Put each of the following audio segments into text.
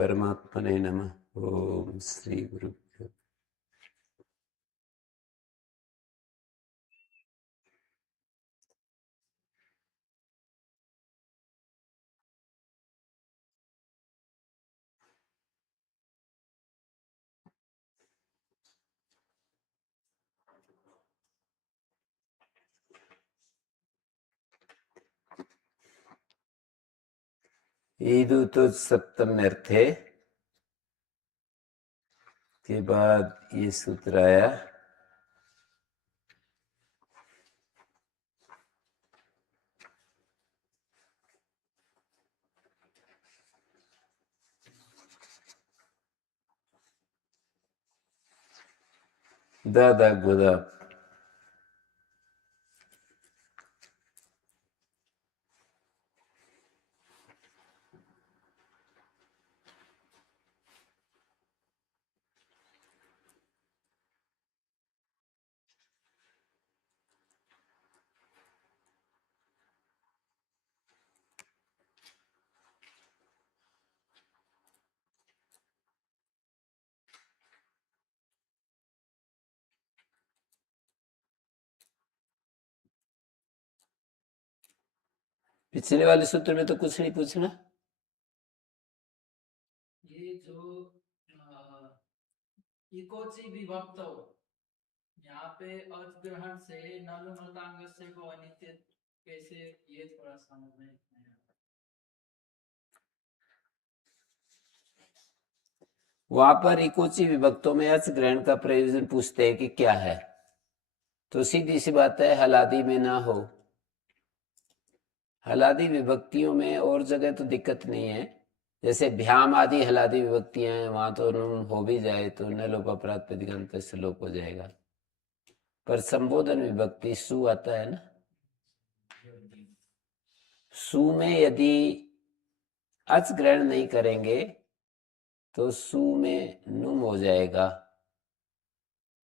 परमात्मने नमः। ओम श्री गुरुभ्यो। ईदु तो सप्तम्यर्थे के बाद ये सूत्र आया। दादा गुदा पिछले वाले सूत्र में तो कुछ नहीं पूछना। ये जो इकोची विभक्त हो, यहाँ पे अर्थ ग्रहण से ननु मतांग से को अनित्य कैसे, ये थोड़ा समझ में नहीं आता। वहां पर इकोची विभक्तों में अर्थ ग्रहण का प्रयोजन पूछते हैं कि क्या है, तो सीधी सी बात है हलादी में ना हो। हलादी विभक्तियों में और जगह तो दिक्कत नहीं है, जैसे भ्याम आदि हलादी विभक्तियां हैं, वहां तो नुन हो भी जाए तो न लोप प्रातिपदिक से लोप हो जाएगा। पर संबोधन विभक्ति सु आता है ना, सु में यदि अच ग्रहण नहीं करेंगे तो सु में नुम हो जाएगा,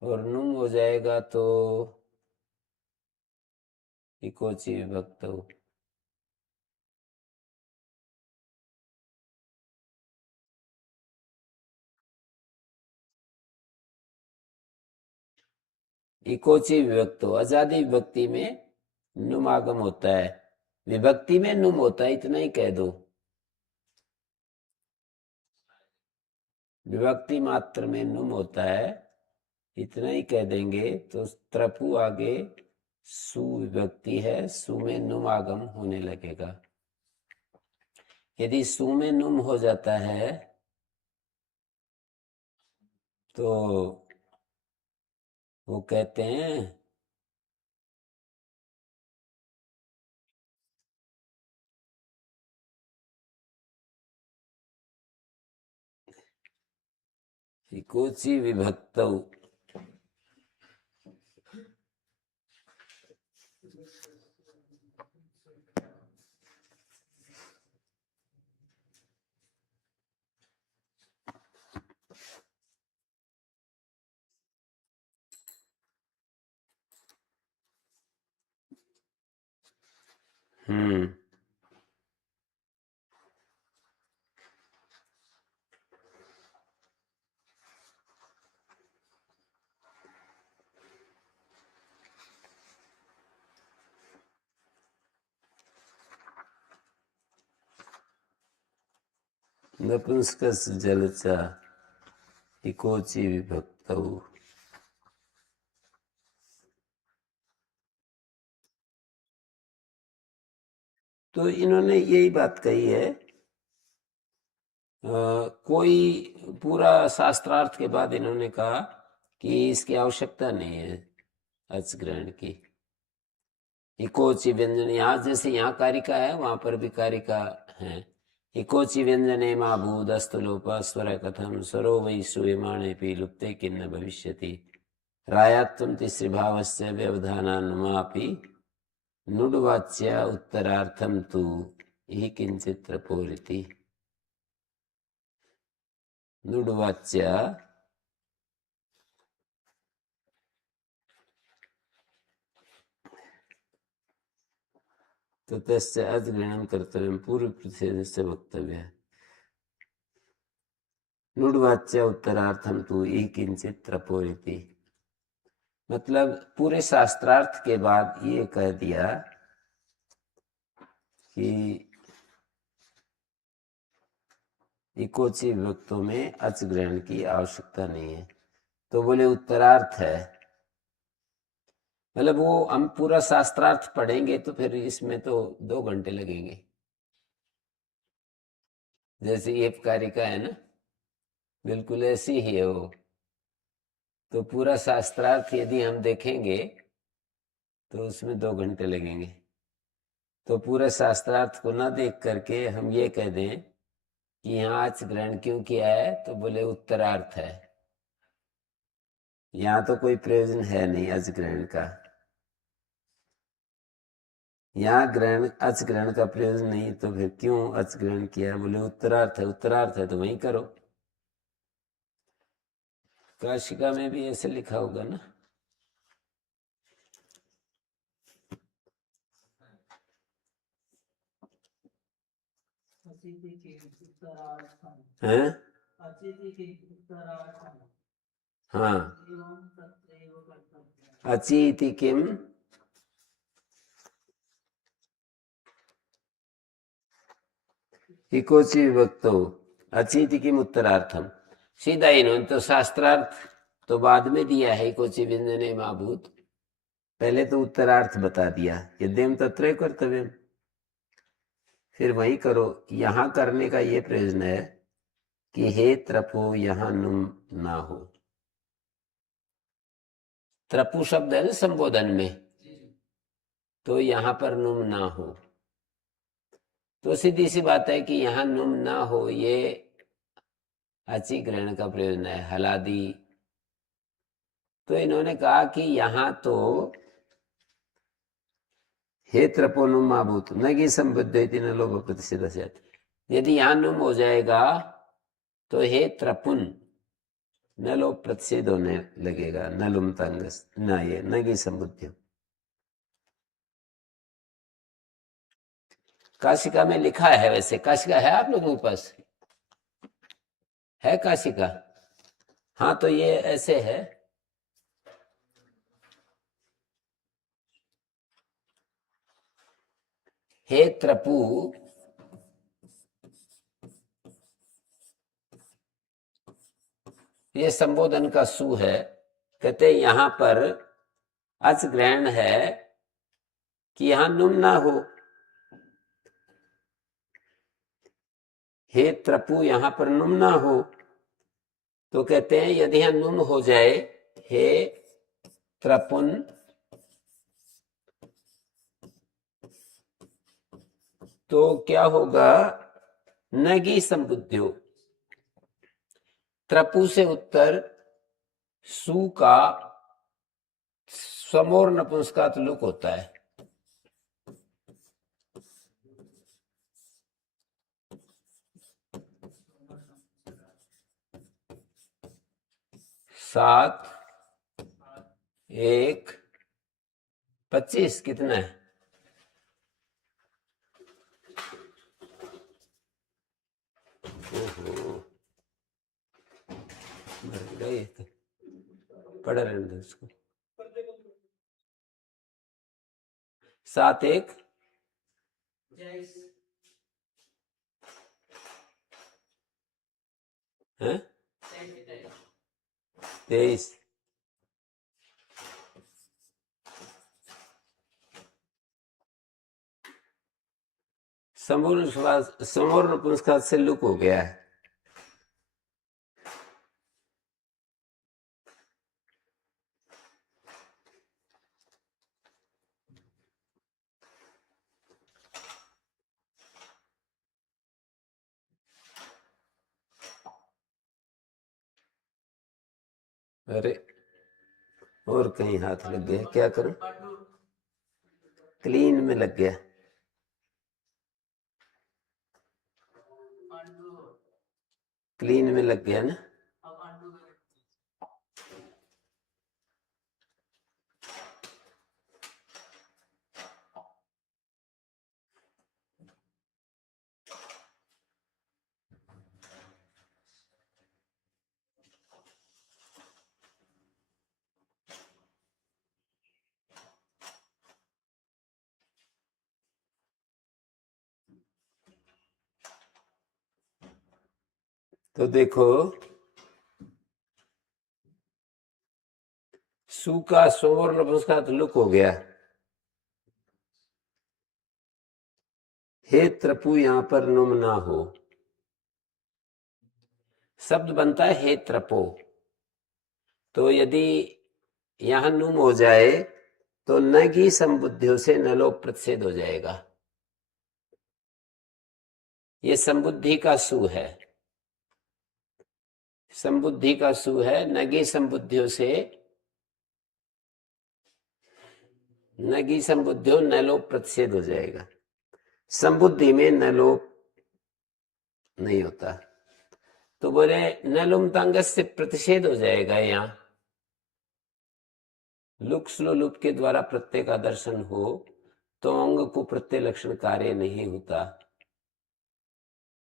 और नुम हो जाएगा तो इकोची विभक्त हो। इकोची विभक्त हो, आजादी विभक्ति में नुम आगम होता है, विभक्ति में नुम होता है, इतना ही कह दो। विभक्ति मात्र में नुम होता है, इतना ही कह देंगे तो त्रपु आगे सु विभक्ति है, सु में नुम आगम होने लगेगा। यदि सु में नुम हो जाता है तो वो कहते हैं इकोची विभक्त। नपुंसकस जलचा इकोची विभक्त। तो इन्होंने यही बात कही है, कोई पूरा शास्त्रार्थ के बाद इन्होंने कहा कि इसकी आवश्यकता नहीं है अच ग्रहण की। इकोची व्यंजन, यहाँ जैसे यहाँ कारिका है वहां पर भी कारिका है। इकोची व्यंजने मा भूदस्तु लोपा स्वर कथम स्वरो वै श्रूयमाणे पी लुप्ते किन्न भविष्यति रायात्वं तिसृ भावस्य व्यवधानानुमापि नुडवाच्य उत्तरार्थम तु ही किंचित प्रपोरिति। नुडवाच्य ततश्च अच ग्रहणं कर्तव्यं पूर्व प्रतिषेधस्य वक्तव्य है। नुडवाच्य उत्तरार्थम तु ई किंचित त्रपोरिति। मतलब पूरे शास्त्रार्थ के बाद ये कह दिया कि इकोची विभक्तों में अच ग्रहण की आवश्यकता नहीं है। तो बोले उत्तरार्थ है, मतलब वो हम पूरा शास्त्रार्थ पढ़ेंगे तो फिर इसमें तो 2 घंटे लगेंगे। जैसे ये कारिका है ना, बिल्कुल ऐसी ही है वो। तो पूरा शास्त्रार्थ यदि हम देखेंगे तो उसमें 2 घंटे लगेंगे। तो पूरे शास्त्रार्थ को ना देख करके हम ये कह दें कि यहाँ अच ग्रहण क्यों किया है, तो बोले उत्तरार्थ है। यहाँ तो कोई प्रयोजन है नहीं अच ग्रहण का, यहाँ ग्रहण अच ग्रहण का प्रयोजन नहीं, तो फिर क्यों अच ग्रहण किया? बोले उत्तरार्थ है, उत्तरार्थ है तो वहीं करो। काशिका में भी ऐसे लिखा होगा ना। अतिथि के उत्तरार्थम। हैं? अतिथि के उत्तरार्थम हाँ, एवं तत्रैव कर्तव्यम्। अचीति किम इकोची विभक्तो अचीति किम उत्तरार्थम। सीधा इन्होंने तो शास्त्रार्थ तो बाद में दिया है, इकोची व्यंजने माभूत। पहले तो उत्तरार्थ बता दिया, यद्यम तत्रैव कर्तव्यम, फिर वही करो। यहां करने का ये प्रयोजन है कि हे त्रपो यहां नुम ना हो। त्रपु शब्द है ना संबोधन में, तो यहां पर नुम ना हो। तो सीधी सी बात है कि यहां नुम ना हो, ये अची ग्रहण का प्रयोजन है, हलादी। तो इन्होंने कहा कि यहां तो हे त्रपो नुम आभूत न कि संबुद्ध न लोभ प्रतिषेध। यदि यहां नुम हो जाएगा तो हे त्रपुन न लोभ प्रतिषेध होने लगेगा, न लुम तंगस न ये न कि संबुद्ध। काशिका में लिखा है, वैसे काशिका है आप लोगों के पास? है काशिका? हाँ, तो ये ऐसे है, हे त्रपु ये संबोधन का सु है। कहते यहां पर अच ग्रहण है कि यहां नुम ना हो। हे त्रपु यहां पर नुम ना हो, तो कहते हैं यदि यहां नुम हो जाए, हे त्रपुन तो क्या होगा? नगी संबुद्ध्यो। त्रपु से उत्तर सु का समोर नपुंसकात लुक होता है। सात 1 25 कितना है? ओहो, मर गए तो पढ़ रहने दो उसको। 7 1 है 23। समूर्ण नपुंसकात से लुक हो गया है। अरे और कहीं हाथ लग गया, क्या करूं? क्लीन में लग गया। क्लीन में लग गया ना। तो देखो सु का स्वर्ण उसका तो लुक हो गया। हे त्रपु यहां पर नुम ना हो, शब्द बनता है हे त्रपो। तो यदि यहां नुम हो जाए तो नगी संबुद्धियों से नलोप प्रतिषेध हो जाएगा। ये संबुद्धि का सु है, संबुद्धि का सु है। नगी संबुद्धियों से, नगी संबुद्धियों नलोप प्रतिषेध हो जाएगा। संबुद्धि में नलोप नहीं होता। तो बोले नलुम तंगस से प्रतिषेध हो जाएगा। यहां लुक स्लो लुप के द्वारा प्रत्यय का दर्शन हो तो अंग को प्रत्यय लक्षण कार्य नहीं होता।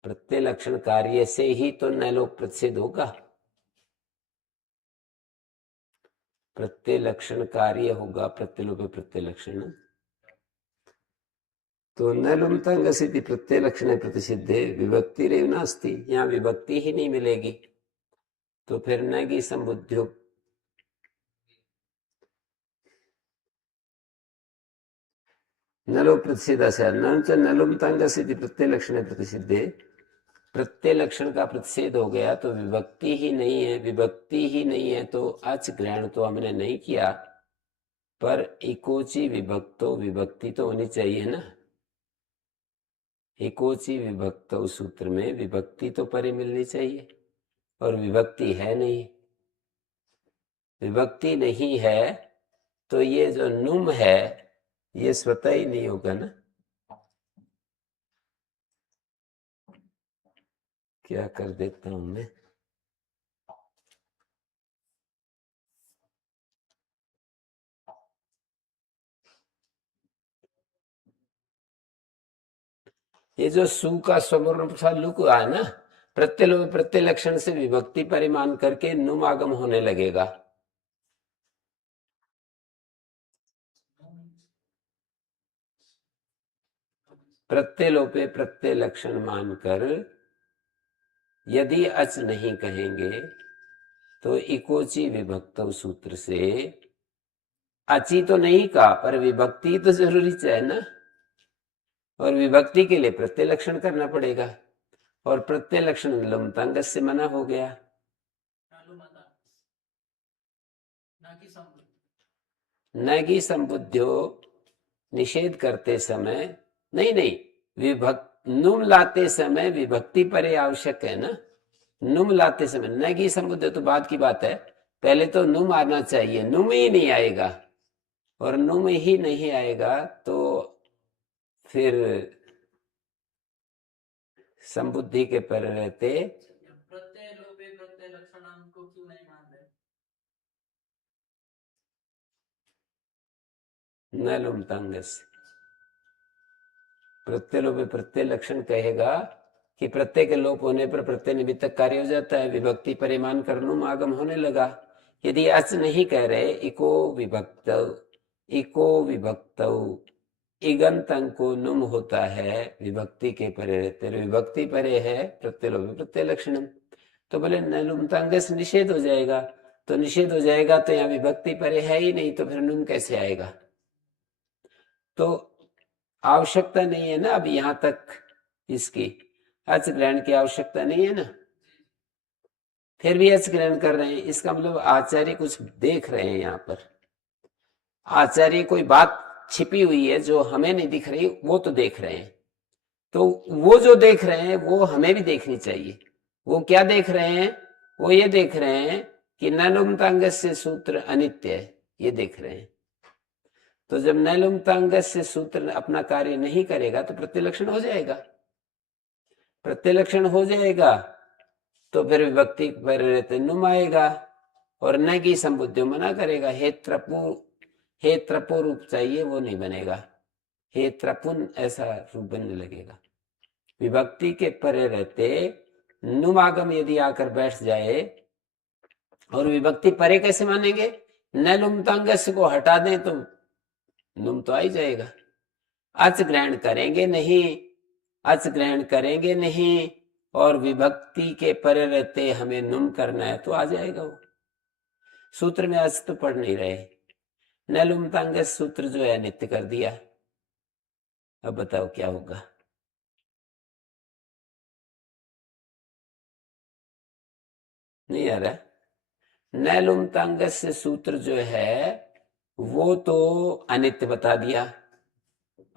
प्रत्यय लक्षण कार्य से ही तो नलोप प्रतिषेध होगा। प्रत्यय लक्षण कार्य होगा, प्रत्यलोप प्रत्यय लक्षण। तो नलुम तंगस इति प्रत्यय लक्षण प्रतिषिद्धे विभक्ति रेव नास्ति, यहाँ विभक्ति ही नहीं मिलेगी। तो फिर न की संबुद्धियों नलो प्रतिषेधाचार नलुम तंगस इति प्रत्यय लक्षण प्रतिषिद्धे, प्रत्यय लक्षण का प्रतिषेध हो गया तो विभक्ति ही नहीं है। विभक्ति ही नहीं है तो अच ग्रहण तो हमने नहीं किया, पर इकोची विभक्तो, विभक्ति तो होनी चाहिए ना। इकोची विभक्तो सूत्र में विभक्ति तो परे मिलनी चाहिए, और विभक्ति है नहीं। विभक्ति नहीं है तो ये जो नुम है ये स्वतः ही नहीं होगा ना। क्या कर देता हूं मैं, ये जो सु का स्वर्ण लुक हुआ है ना, प्रत्यय लक्षण से विभक्ति परिमाण करके नुम आगम होने लगेगा। प्रत्यय लोपे प्रत्यय लक्षण मानकर यदि अच नहीं कहेंगे तो इकोची विभक्त सूत्र से अची तो नहीं कहा, पर विभक्ति तो जरूरी चाहिए ना। और विभक्ति के लिए प्रत्यय लक्षण करना पड़ेगा, और प्रत्यय लक्षण लमतांगत से मना हो गया। न की संबुद्धियो निषेध करते समय नहीं नहीं, विभक्त नुम लाते समय विभक्ति परे आवश्यक है ना। नुम लाते समय न की संबुद्ध तो बाद की बात है, पहले तो नुम आना चाहिए। नुम ही नहीं आएगा, और नुम ही नहीं आएगा तो फिर संबुद्धि के पर रहते प्रत्यय लोपे प्रत्यय लक्षण को क्यों नहीं मान रहे? न लुम तंगस, प्रत्यय लोपे प्रत्यय लक्षण कहेगा कि प्रत्यय के लोप होने पर प्रत्यय निमित्तक कार्य हो जाता है। विभक्ति परिमाण कर नुम आगम होने लगा। यदि अच नहीं कह रहे, इको विभक्त, इको विभक्त इगंत को नुम होता है, विभक्ति के परे रहते, विभक्ति परे है प्रत्यय लोपे प्रत्यय लक्षण। तो बोले नुम तंगस निषेध हो जाएगा। तो निषेध हो जाएगा तो यहाँ विभक्ति परे है ही नहीं, तो फिर नुम कैसे आएगा। तो आवश्यकता नहीं है ना अब यहां तक, इसकी अच ग्रहण की आवश्यकता नहीं है ना, फिर भी अच ग्रहण कर रहे हैं। इसका मतलब आचार्य कुछ देख रहे हैं। यहां पर आचार्य कोई बात छिपी हुई है जो हमें नहीं दिख रही, वो तो देख रहे हैं। तो वो जो देख रहे हैं वो हमें भी देखनी चाहिए। वो क्या देख रहे हैं, वो ये देख रहे हैं कि नलुमतांग से सूत्र अनित्य है, ये देख रहे हैं। तो जब नलुमतांग से सूत्र अपना कार्य नहीं करेगा तो प्रतिलक्षण हो जाएगा। प्रतिलक्षण हो जाएगा तो फिर विभक्ति पर रहते नुम आएगा, और न की संबुद्धि मना करेगा। हे त्रपु रूप चाहिए, वो नहीं बनेगा। हे त्रपुन ऐसा रूप बनने लगेगा। विभक्ति के परे रहते नुमागम यदि आकर बैठ जाए, और विभक्ति परे कैसे मानेंगे, न लुमतांगस को हटा दें तो नुम तो आ ही जाएगा। अच ग्रहण करेंगे नहीं, अच ग्रहण करेंगे नहीं, और विभक्ति के परे रहते हमें नुम करना है तो आ जाएगा वो। सूत्र में आज तो पढ़ नहीं रहे, न लुमतांगस सूत्र जो है नित्य कर दिया। अब बताओ क्या होगा। नहीं आ रहा। न लुमतांगस सूत्र जो है वो तो अनित्य बता दिया,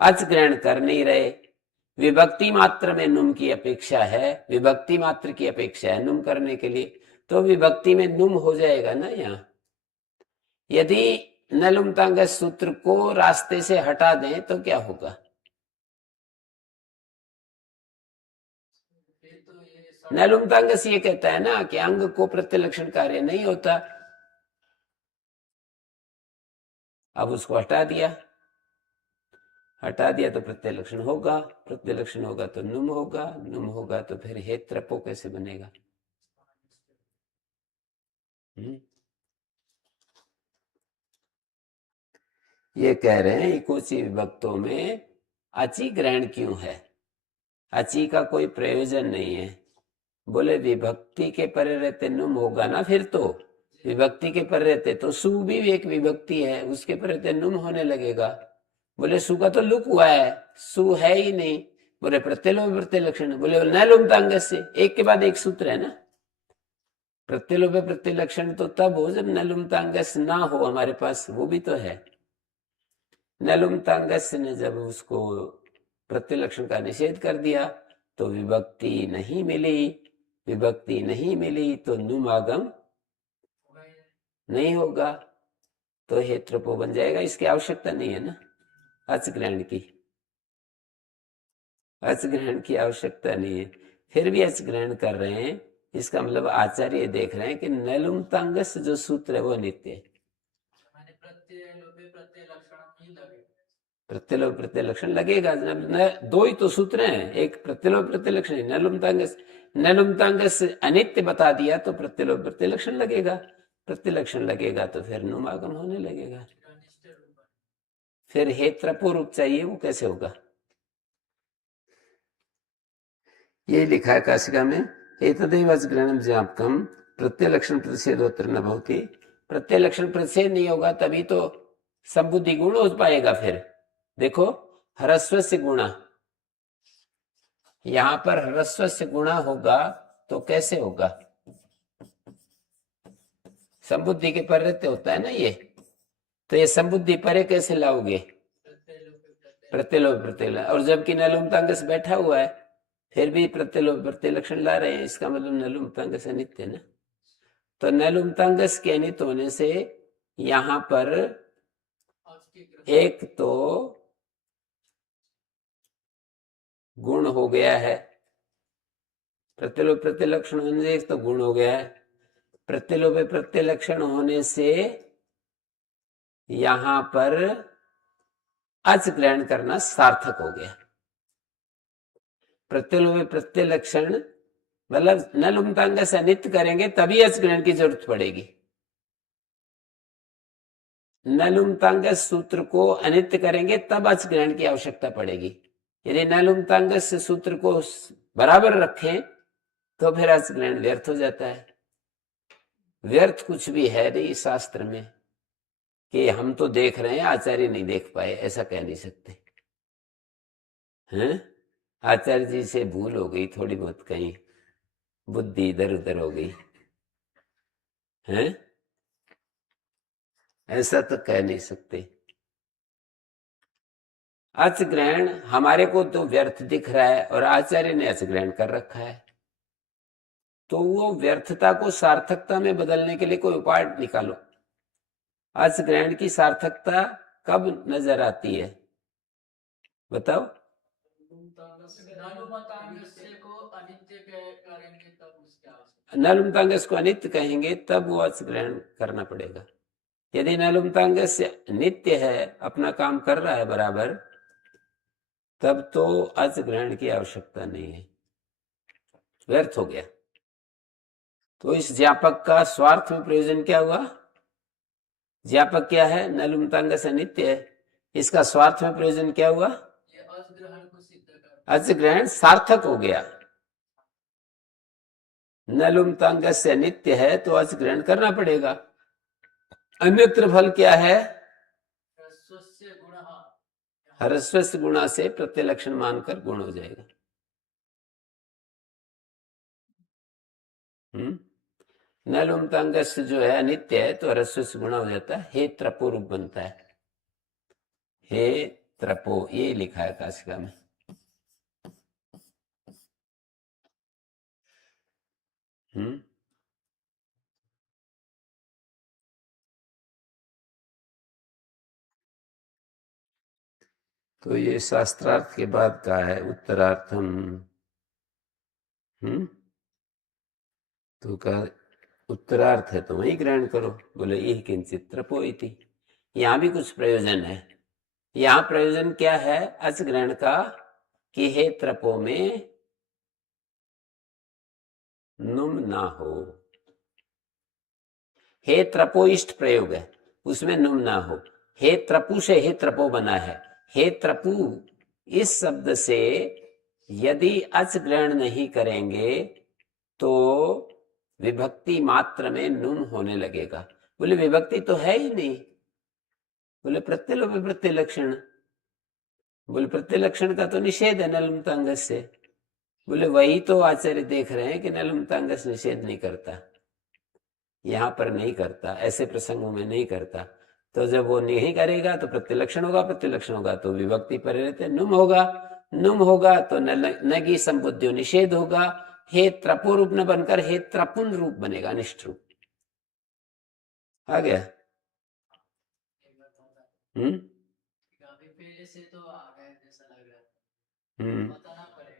अच ग्रहण कर नहीं रहे। विभक्ति मात्र में नुम की अपेक्षा है, विभक्ति मात्र की अपेक्षा है नुम करने के लिए, तो विभक्ति में नुम हो जाएगा ना यहाँ। यदि न लुमतांगस सूत्र को रास्ते से हटा दें तो क्या होगा। न लुमतांगस ये कहता है ना कि अंग को प्रत्यलक्षण कार्य नहीं होता। अब उसको हटा दिया, हटा दिया तो प्रत्यलक्षण होगा, प्रत्यलक्षण होगा तो नुम होगा, नुम होगा तो फिर हेत्रपो कैसे बनेगा। ये कह रहे हैं इकोची विभक्तों में अची ग्रहण क्यों है। अची का कोई प्रयोजन नहीं है। बोले विभक्ति के परे रहते नुम होगा ना, फिर तो विभक्ति के परे रहते तो सु भी एक विभक्ति है, उसके परे रहते नुम होने लगेगा। बोले सु का तो लुक हुआ है, सु है ही नहीं। बोले प्रत्यलोभ प्रत्यलक्षण, बोले न लुमतांगस से, एक के बाद एक सूत्र है ना। प्रत्यलोभ प्रत्यलक्षण तो तब हो जब न लुमतांगस ना हो हमारे पास, वो भी तो है। न लुमतांगस ने जब उसको प्रत्यलक्षण का निषेध कर दिया तो विभक्ति नहीं मिली, विभक्ति नहीं मिली तो नुम आगम नहीं होगा, तो हेत्रपो बन जाएगा। इसकी आवश्यकता नहीं है ना अच ग्रहण की, अच ग्रहण की आवश्यकता नहीं है। फिर भी अच ग्रहण कर रहे हैं, इसका मतलब आचार्य देख रहे हैं कि न लुमतांगस जो सूत्र है वो नित्य है। प्रत्यलोभ प्रत्यलक्षण लगेगा, दो ही तो सूत्र हैं, एक प्रत्यलोभ प्रत्यलक्षण, न लुमतांगस। न लुमतांगस अनित्य बता दिया तो प्रत्यलोभ प्रत्यलक्षण लगेगा, प्रत्यलक्षण लगेगा तो फिर नुमागम होने लगेगा। फिर हेत्रपो रूप चाहिए, वो कैसे होगा। ये लिखा है काशिका में, एतदेव ग्रहणम ज्ञापकम प्रत्यलक्षण प्रतिषेधोत्तर न भवति। प्रत्यलक्षण प्रतिषेध नहीं होगा तभी तो संबुद्धि गुण हो पाएगा। फिर देखो ह्रस्व से गुणा, यहां पर ह्रस्व से गुणा होगा तो कैसे होगा। संबुद्धि के पर होता है ना ये, तो ये संबुद्धि परे कैसे लाओगे। प्रत्यलोभ प्रत्यलक्षण, और जबकि न लुमतांगस बैठा हुआ है फिर भी प्रत्यलोभ प्रत्यलक्षण ला रहे हैं, इसका मतलब न लुमतांगस अनित्य ना। तो न लुमतांगस के अनित्य होने से यहां पर एक तो गुण हो गया है, प्रत्यलोभ प्रत्यलक्षण होने से एक तो गुण हो गया है, प्रत्यलोभ प्रत्यलक्षण होने से यहां पर अच ग्रहण करना सार्थक हो गया। प्रत्यलोभ प्रत्यलक्षण मतलब न लुमतांगस अनित्य करेंगे तभी अच ग्रहण की जरूरत पड़ेगी। न लुमतांगस सूत्र को अनित्य करेंगे तब अच ग्रहण की आवश्यकता पड़ेगी। यदि न लुमतांगस सूत्र को बराबर रखें तो फिर अच ग्रहण व्यर्थ हो जाता है। व्यर्थ कुछ भी है नहीं शास्त्र में कि हम तो देख रहे हैं आचार्य नहीं देख पाए, ऐसा कह नहीं सकते हैं। आचार्य जी से भूल हो गई थोड़ी बहुत, कहीं बुद्धि इधर उधर हो गई है, ऐसा तो कह नहीं सकते। अच ग्रहण हमारे को तो व्यर्थ दिख रहा है और आचार्य ने अच ग्रहण कर रखा है, तो वो व्यर्थता को सार्थकता में बदलने के लिए कोई उपाय निकालो। अच ग्रहण की सार्थकता कब नजर आती है बताओ। न लुमतांगस को अनित्य कहेंगे तब वो अच ग्रहण करना पड़ेगा। यदि न लुमतांगस नित्य है, अपना काम कर रहा है बराबर, तब तो अच ग्रहण की आवश्यकता नहीं है, व्यर्थ हो गया। तो इस ज्ञापक का स्वार्थ में प्रयोजन क्या हुआ। ज्ञापक क्या है, न लुमतांगस अनित्य है, इसका स्वार्थ में प्रयोजन क्या हुआ, अच ग्रहण सार्थक हो गया। न लुमतांग से नित्य है तो अच ग्रहण करना पड़ेगा। अन्यत्र फल क्या है? ह्रस्वस्य गुणः। ह्रस्व गुणा से प्रत्यलक्षण मानकर गुण हो जाएगा। न लुमतांग जो है अनित्य है तो ह्रस्व से गुणा हो जाता है, हे त्रपो रूप बनता है। हे त्रपो, ये लिखा है काशिका में। तो ये शास्त्रार्थ के बाद का है उत्तरार्थम। तो का उत्तरार्थ है तो वही ग्रहण करो। बोले यही किंचित त्रपो इति। यहां भी कुछ प्रयोजन है। यहां प्रयोजन क्या है अच ग्रहण का? कि हे त्रपो में नुम ना हो। हे त्रपो इष्ट प्रयोग है, उसमें नुम ना हो। हे त्रपु से हे त्रपो बना है। हे त्रपु इस शब्द से यदि अच ग्रहण नहीं करेंगे तो विभक्ति मात्र में नुम होने लगेगा। बोले विभक्ति तो है ही नहीं। बोले प्रत्यलोप प्रत्यलक्षण। बोले प्रत्यलक्षण का तो निषेध है नलुमतांग से। बोले वही तो आचार्य देख रहे हैं कि नलुमतांग निषेध नहीं करता, यहां पर नहीं करता, ऐसे प्रसंगों में नहीं करता। तो जब वो नहीं करेगा तो प्रत्यलक्षण होगा, प्रत्यलक्षण होगा तो विभक्ति पर रहते नुम होगा, नुम होगा तो नगी संबुद्धियो निषेध होगा। हे त्रपो रूप न बनकर हे त्रपुन रूप बनेगा, अनिष्ट रूप। आ गया? काफी पहले से तो आ गए जैसा लग रहा है। हम्म बताना पड़ेगा।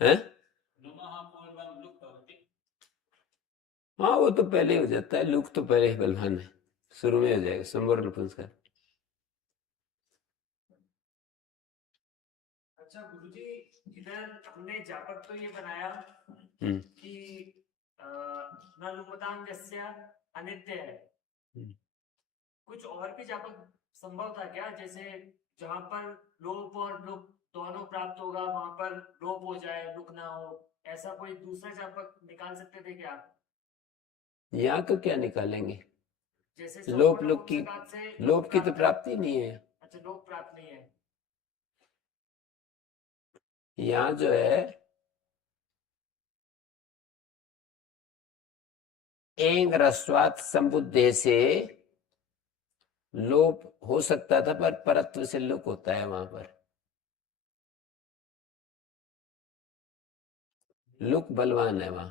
है? हाँ वो तो पहले हो जाता है, लुक तो पहले ही बलवान है, शुरू में हो जाएगा संपूर्ण नपुंसक। अच्छा गुरुजी, इधर हमने जापक तो ये बनाया कि न लुमतांगस्य अनित्य है। कुछ और भी जापक संभव था क्या? जैसे जहां पर लोप और लुक दोनों प्राप्त होगा वहां पर लोप हो जाए, लुक ना हो, ऐसा कोई दूसरा जापक निकाल सकते थे क्या आप? यहाँ तो क्या निकालेंगे? जैसे लोप संपूर्ण लोप की नपुंसकात से लोप की तो प्राप्त है। प्राप्ति नहीं है। अच्छा, लोप प्राप्त नहीं है। यहाँ जो है एंग रस्वात संबुद्धे से लोप हो सकता था, पर परत्व से लुक होता है वहां पर। लुक बलवान है वहां।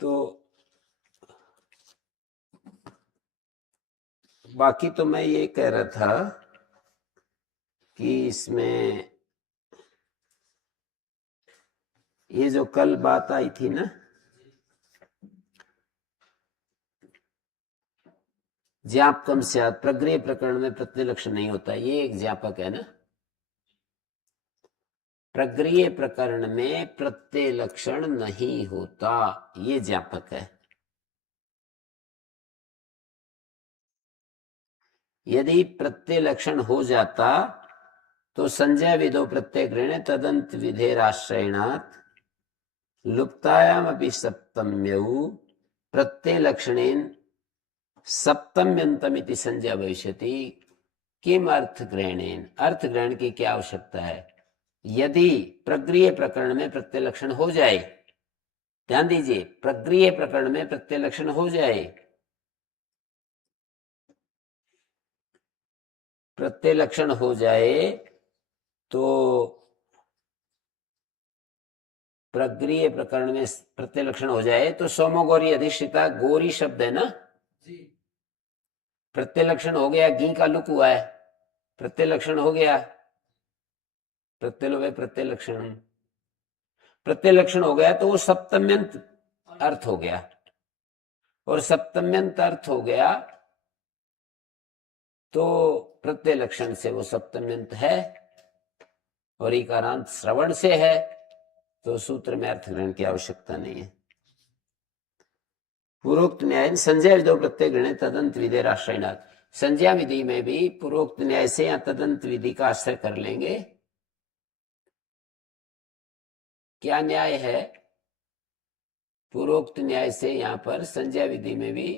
तो बाकी तो मैं ये कह रहा था कि इसमें ये जो कल बात आई थी ना, ज्ञापकम से प्रग्रह प्रकरण में प्रतिलक्षण नहीं होता, ये एक ज्ञापक है ना। प्रग्रह प्रकरण में प्रत्यलक्षण नहीं होता, ये ज्ञापक है। यदि प्रत्यलक्षण हो जाता तो संजय विदो प्रत्यय ग्रहणे तदंत विधेराश्रयणात् लुप्तायाम अपि सप्तम्यौ प्रत्यलक्षणेन सप्तम्यंतम इति संजय भविष्यति। किम अर्थ ग्रहणेन, अर्थ ग्रहण की क्या आवश्यकता है? यदि प्रग्रिय प्रकरण में प्रत्यलक्षण हो जाए, ध्यान दीजिए, प्रग्रिय प्रकरण में प्रत्यलक्षण हो जाए, प्रत्यलक्षण हो जाए तो प्रग्रिय प्रकरण में प्रत्यलक्षण हो जाए तो सोमोगौरी अधिष्ठिता, गौरी शब्द है ना, जी। प्रत्यलक्षण हो गया, घी का लुक हुआ है, प्रत्यलक्षण हो गया, प्रत्यलोप प्रत्यलक्षण, प्रत्यलक्षण हो गया तो वो सप्तम्यंत अर्थ हो गया, और सप्तम्यंत अर्थ हो गया तो प्रत्यलक्षण से वो सप्तम्यंत है और इकारांत श्रवण से है, तो सूत्र में अर्थ ग्रहण की आवश्यकता नहीं है। पूर्वोक्त न्याय संज्ञा विधो प्रत्यय गृणे तदंत विधेर आश्रयणात्। संज्ञा विधि में भी पूर्वोक्त न्याय से या तदंत विधि का आश्रय कर लेंगे। क्या न्याय है? पूर्वोक्त न्याय से यहाँ पर संज्ञा विधि में भी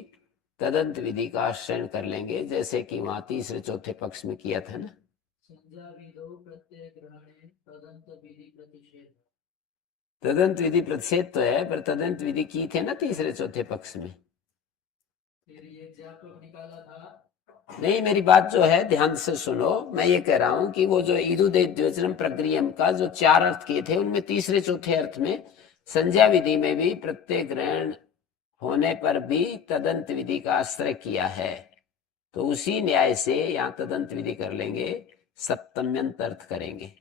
तदंत विधि का आश्रय कर लेंगे, जैसे कि वहां तीसरे चौथे पक्ष में किया था ना। संज्ञा विधौ प्रत्यय ग्रहणे तदंत विधि प्रतिषेध। तदंत विधि प्रतिषेध तो है, पर तदंत विधि की थे ना तीसरे चौथे पक्ष में। फिर ये ज्ञापक निकाला था। नहीं, मेरी बात जो है ध्यान से सुनो। मैं ये कह रहा हूं कि वो जो ईदुदे द्योतनम प्रक्रियम का जो 4 अर्थ किए थे, उनमें तीसरे चौथे अर्थ में संज्ञा विधि में भी प्रत्यय ग्रहण होने पर भी तदंत विधि का आश्रय किया है। तो उसी न्याय से यहाँ तदंत विधि कर लेंगे, सप्तम्यंत अर्थ करेंगे।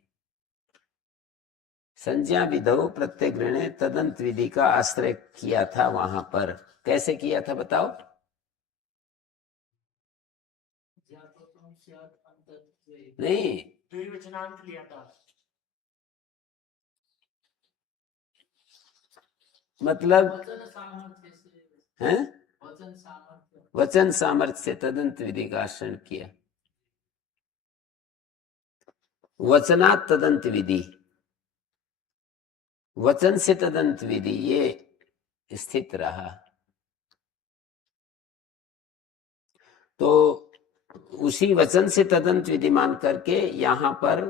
संज्ञा विधौ प्रत्यय ग्रहणे तदंत विधि का आश्रय किया था वहां पर। कैसे किया था बताओ? ज्ञापकम स्यात् अंतत्वे। नहीं, द्विवचनांत लिया था। मतलब वचन सामर्थ्य से। है वचन सामर्थ्य। वचन सामर्थ्य से तदंत विधि का आश्रय किया। वचनात् तदंत विधि, वचन से तदंत विधि, ये स्थित रहा। तो उसी वचन से तदंत विधि मान करके यहां पर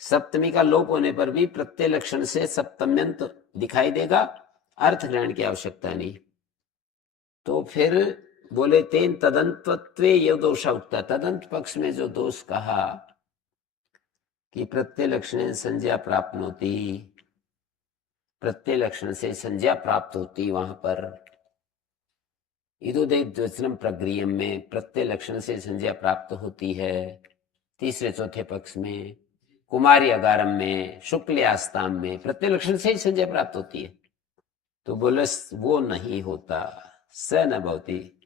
सप्तमी का लोप होने पर भी प्रत्यय लक्षण से सप्तम्यंत दिखाई देगा, अर्थ ग्रहण की आवश्यकता नहीं। तो फिर बोले तेन तदंतत्वे ये दोष उठता। तदंत पक्ष में जो दोष कहा कि प्रत्यय लक्षण संज्ञा प्राप्त होती, प्रत्यय लक्षण से संज्ञा प्राप्त होती, वहां पर इदुदे द्विवचनम प्रक्रियम में प्रत्यय लक्षण से संज्ञा प्राप्त होती है। तीसरे चौथे पक्ष में, कुमारी अगारम में, शुक्ल आस्ताम में प्रत्यय लक्षण से ही संज्ञा प्राप्त होती है। तो बोले वो नहीं होता, स न भवति।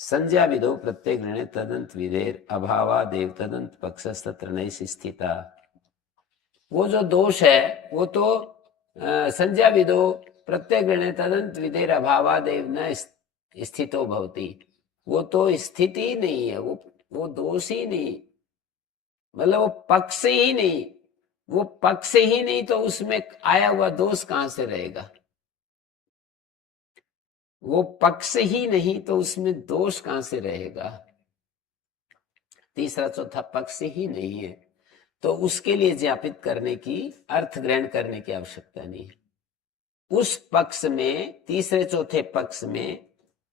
संज्ञा विधौ प्रत्यय ग्रहणे तदंत विधेर अभावादेव तदंत पक्ष तत्र नैष स्थिता। वो जो दोष है वो तो संज्ञा विधौ प्रत्यय ग्रहणे तदंत विधेर अभावादेव न स्थितो भवति। वो तो स्थिति ही नहीं है, वो दोष ही नहीं, मतलब वो पक्ष ही नहीं। वो पक्ष ही नहीं तो उसमें आया हुआ दोष कहां से रहेगा? वो पक्ष ही नहीं तो उसमें दोष कहां से रहेगा? तीसरा चौथा पक्ष ही नहीं है, तो उसके लिए ज्ञापित करने की, अर्थ ग्रहण करने की आवश्यकता नहीं है। उस पक्ष में, तीसरे चौथे पक्ष में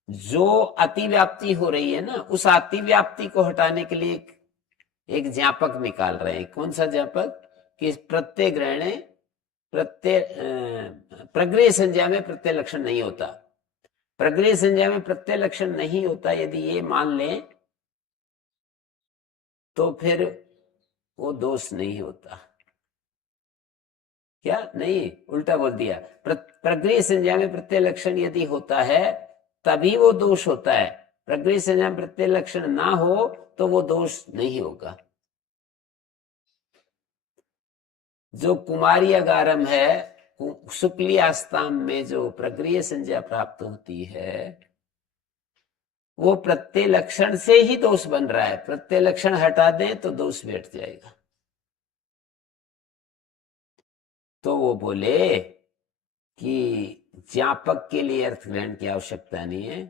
जो अतिव्याप्ति हो रही है ना, उस अतिव्याप्ति को हटाने के लिए एक ज्ञापक निकाल रहे हैं। कौन सा ज्ञापक? कि प्रत्यय ग्रहणे प्रत्यय प्रगृह्य संज्ञा में प्रत्यय लक्षण नहीं होता। प्रगृह्य संज्ञा में प्रत्यय लक्षण नहीं होता यदि ये मान लें तो फिर वो दोष नहीं होता। क्या नहीं, उल्टा बोल दिया। प्रगृह्य संज्ञा में प्रत्यय लक्षण यदि होता है तभी वो दोष होता है। प्रगृह्य संज्ञा में प्रत्यय लक्षण ना हो तो वो दोष नहीं होगा। जो कुमारी अगारम है, शुक्ली आस्ताम में जो प्रगृह्य संज्ञा प्राप्त होती है, वो प्रत्यय लक्षण से ही दोष बन रहा है। प्रत्यय लक्षण हटा दें तो दोष बैठ जाएगा। तो वो बोले कि ज्ञापक के लिए अर्थ ग्रहण की आवश्यकता नहीं है,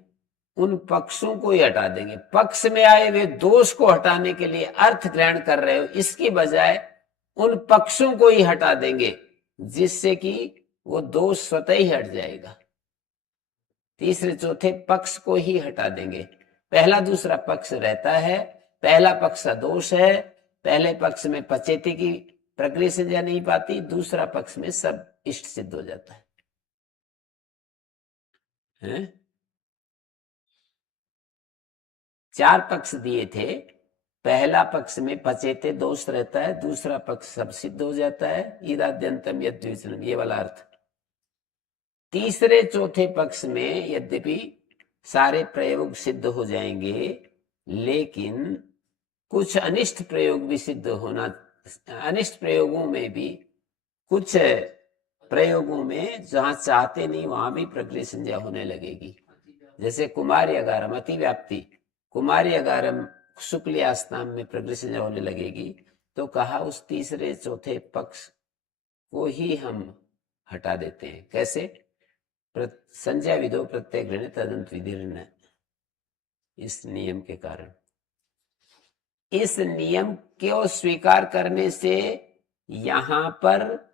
उन पक्षों को ही हटा देंगे। पक्ष में आए हुए दोष को हटाने के लिए अर्थ ग्रहण कर रहे हो, इसकी बजाय उन पक्षों को ही हटा देंगे, जिससे कि वो दोष स्वतः ही हट जाएगा। तीसरे चौथे पक्ष को ही हटा देंगे। पहला दूसरा पक्ष रहता है। पहला पक्ष दोष है, पहले पक्ष में पचेती की प्रक्रिया संज्ञा नहीं पाती, दूसरा पक्ष में सब इष्ट सिद्ध हो जाता है। चार पक्ष दिए थे। पहला पक्ष में पचेते दोष रहता है, दूसरा पक्ष सब सिद्ध हो जाता है। ईदाद्यंतम यद्विचनम, ये वाला अर्थ। तीसरे चौथे पक्ष में यद्यपि सारे प्रयोग सिद्ध हो जाएंगे, लेकिन कुछ अनिष्ट प्रयोग भी सिद्ध होना, अनिष्ट प्रयोगों में भी कुछ प्रयोगों में जहां चाहते नहीं वहां भी प्रकृति संज्ञा होने लगेगी। जैसे कुमारी अगारम अतिव्याप्ति, कुमारी अगारम शुक्ल आस्थान में प्रकृति संज्ञा होने लगेगी, तो कहा उस तीसरे चौथे पक्ष को ही हम हटा देते हैं। कैसे? संज्ञा विधो प्रत्यय ग्रहण तदंत विधिर्न, इस नियम के कारण। इस नियम को स्वीकार करने से यहां पर,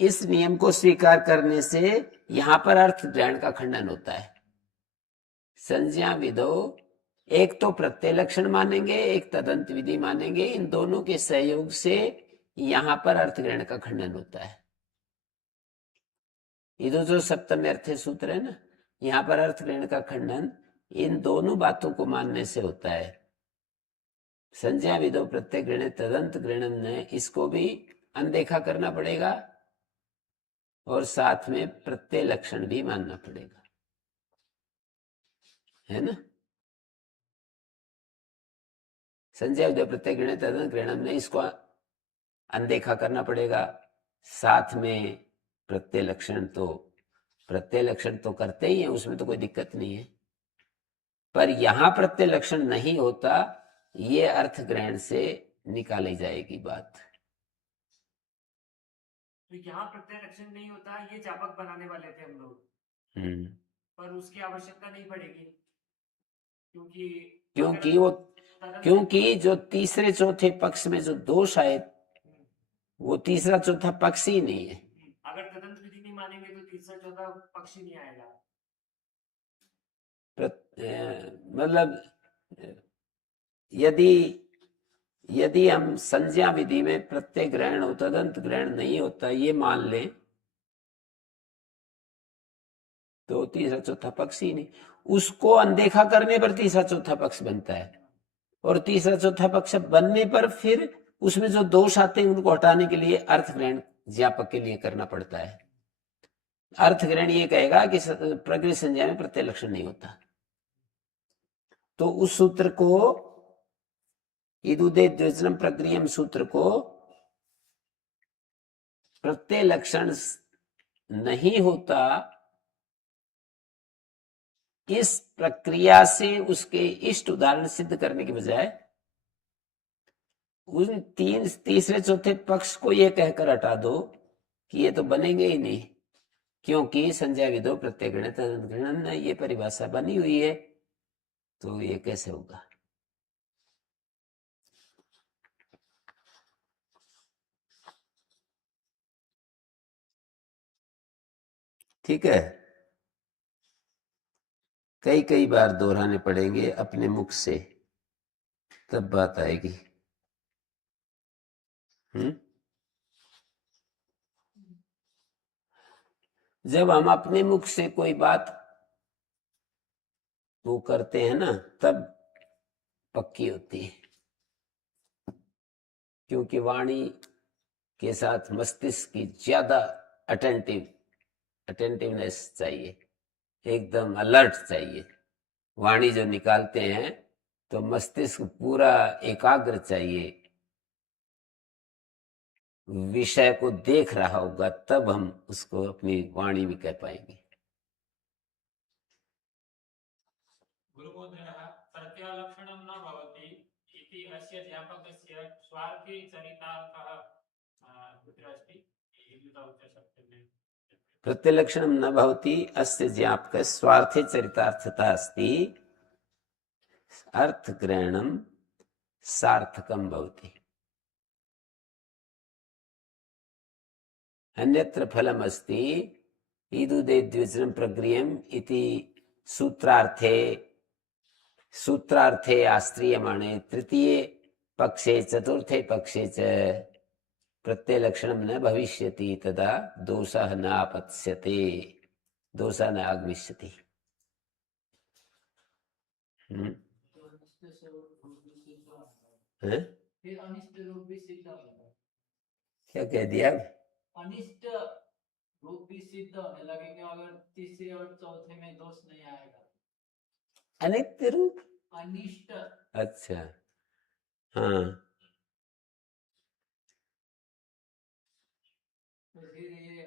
इस नियम को स्वीकार करने से यहां पर अर्थ ग्रहण का खंडन होता है। संज्ञा विधो एक तो प्रत्यय लक्षण मानेंगे, एक तदंत विधि मानेंगे, इन दोनों के सहयोग से यहां पर अर्थ ग्रहण का खंडन होता है। ये जो सप्तम अर्थ सूत्र है ना, यहां पर अर्थ ग्रहण का खंडन इन दोनों बातों को मानने से होता है। संज्ञा विधो प्रत्यय ग्रहण तदंत ग्रहणम ने, इसको भी अनदेखा करना पड़ेगा और साथ में प्रत्यय लक्षण भी मानना पड़ेगा, है ना। संज्ञा विधो प्रत्यय ग्रहण तदंत ग्रहणम ने, इसको अनदेखा करना पड़ेगा। साथ में प्रत्यय लक्षण तो करते ही हैं, उसमें तो कोई दिक्कत नहीं है। पर यहां प्रत्यय लक्षण नहीं होता, ये अर्थ ग्रहण से निकाली जाएगी बात। तो यहाँ प्रत्यय लक्षण नहीं होता, ये जापक बनाने वाले थे हम लोग, पर उसकी आवश्यकता नहीं पड़ेगी, क्योंकि जो तीसरे चौथे पक्ष में जो दोष आए वो तीसरा चौथा पक्ष ही नहीं है। अगर तदंत विधि नहीं मानेंगे तो तीसरा चौथा पक्ष ही नहीं आएगा। मतलब यदि हम संज्ञा विधि में प्रत्यय ग्रहण हो, तदंत ग्रहण नहीं होता, ये मान लें, तो तीसरा चौथा पक्ष ही नहीं। उसको अनदेखा करने पर तीसरा चौथा पक्ष बनता है, और तीसरा चौथा पक्ष बनने पर फिर उसमें जो दोष आते हैं उनको हटाने के लिए अर्थ ग्रहण ज्ञापक के लिए करना पड़ता है। अर्थ ग्रहण ये कहेगा कि प्रकृति संज्ञा में प्रत्यय लक्षण नहीं होता, तो उस सूत्र को, इदुदे द्विजनम प्रक्रियम सूत्र को, प्रत्यय लक्षण नहीं होता इस प्रक्रिया से उसके इष्ट उदाहरण सिद्ध करने के बजाय उन तीसरे चौथे पक्ष को ये कहकर हटा दो कि ये तो बनेंगे ही नहीं, क्योंकि संज्ञा विधो प्रत्यय ग्रहण तदंत ग्रहणम, ये परिभाषा बनी हुई है, तो ये कैसे होगा। ठीक है, कई बार दोहराने पड़ेंगे अपने मुख से, तब बात आएगी। जब हम अपने मुख से कोई बात वो करते हैं ना, तब पक्की होती है, क्योंकि वाणी के साथ मस्तिष्क की ज्यादा अटेंटिवनेस चाहिए, एकदम अलर्ट चाहिए। वाणी जो निकालते हैं तो मस्तिष्क पूरा एकाग्र चाहिए, विषय को देख रहा होगा, तब हम उसको अपनी वाणी में कह पाएंगे। प्रत्ययलक्षणं न भवति इति अस्य ज्ञापकस्य स्वार्थी चरितार्थः कुत्र अस्ति इति उच्यते। प्रत्यलक्षणं न भवति अस्य ज्ञापक स्वार्थे चरितार्थता अस्ति, अर्थ ग्रहणं सार्थकं भवति। अन्यत्र फलम अस्ति इदुदे द्विजनम प्रक्रियम इति सूत्रार्थे आश्रियमाणे तृतीये पक्षे चतुर्थे पक्षे च प्रत्यय लक्षणं न भविष्यति, तदा दोषः न आपत्स्यते, दोषः न आगमिष्यति। क्या कह दिया? अनिष्ट रूप भी सिद्ध होने लगेंगे अगर तीसरे और चौथे में दोष नहीं आएगा। अनित्य रूप, अनिष्ट, अच्छा, हाँ, तो फिर ये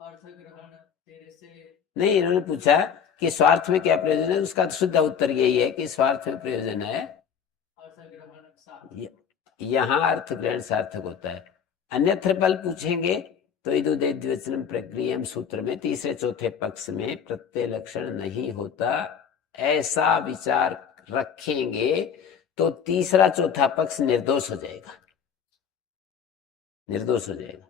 अर्थ ग्रहण फिर से नहीं, इन्होंने पूछा कि स्वार्थ में क्या प्रयोजन है, उसका तो शुद्ध उत्तर यही है कि स्वार्थ में प्रयोजन है, अर्थ ग्रहण सार्थक। यहाँ अर्थ ग्रहण सार्थक होता है। अन्यत्र फल पूछेंगे तो इदुदे द्विवचनम प्रक्रियम सूत्र में तीसरे चौथे पक्ष में प्रत्यय लक्षण नहीं होता, ऐसा विचार रखेंगे तो तीसरा चौथा पक्ष निर्दोष हो जाएगा, निर्दोष हो जाएगा।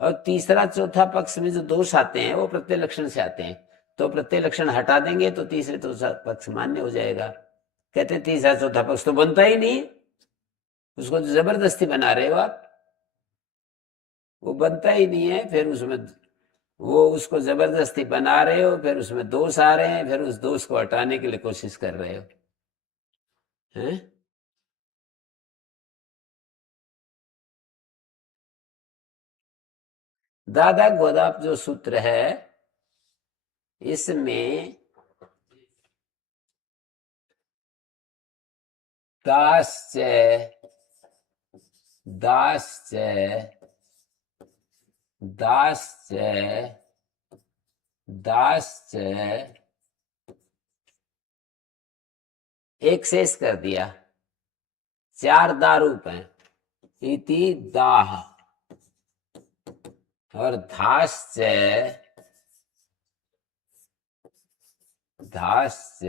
और तीसरा चौथा पक्ष में जो दोष आते हैं वो प्रत्यय लक्षण से आते हैं, तो प्रत्यय लक्षण हटा देंगे तो तीसरे चौथा पक्ष मान्य हो जाएगा। कहते हैं तीसरा चौथा पक्ष तो बनता ही नहीं, उसको तो जबरदस्ती बना रहे हो आप, वो बनता ही नहीं है, फिर उसमें वो उसको जबरदस्ती बना रहे हो, फिर उसमें दोष आ रहे हैं, फिर उस दोष को हटाने के लिए कोशिश कर रहे हो, हैं? दादा गोदाप जो सूत्र है इसमें दाश्च दाश्च दाश्च दाश्च एक शेष कर दिया, 4 दारूप हैं, इति दाह, और धाश्च धाश्च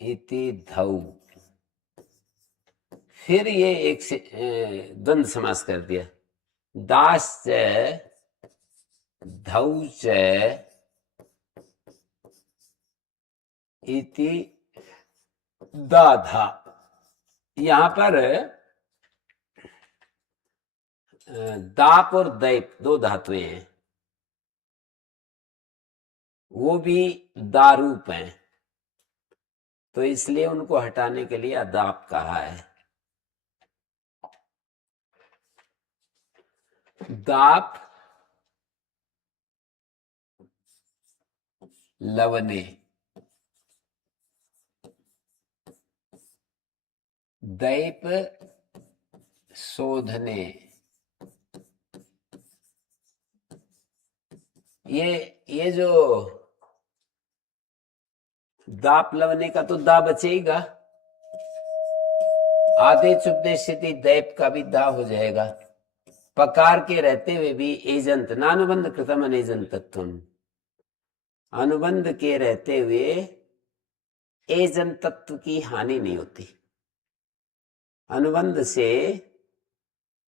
इति धौ, फिर ये एक से द्वंद्व समास कर दिया, दाश्च धौच इति दाधा। यहां पर दाप और दैप 2 धातुएं हैं, वो भी दारूप हैं, तो इसलिए उनको हटाने के लिए अदाप कहा है। दाप लवने, दैप शोधने, ये जो दाप लवने का तो दा बचेगा, आधे चुपदे स्थिति दैप का भी दा हो जाएगा। पकार के रहते हुए भी एजंत नानुबंध कृतम अनेजंतत्वम, अनुबंध के रहते हुए एजंत तत्व की हानि नहीं होती। अनुबंध से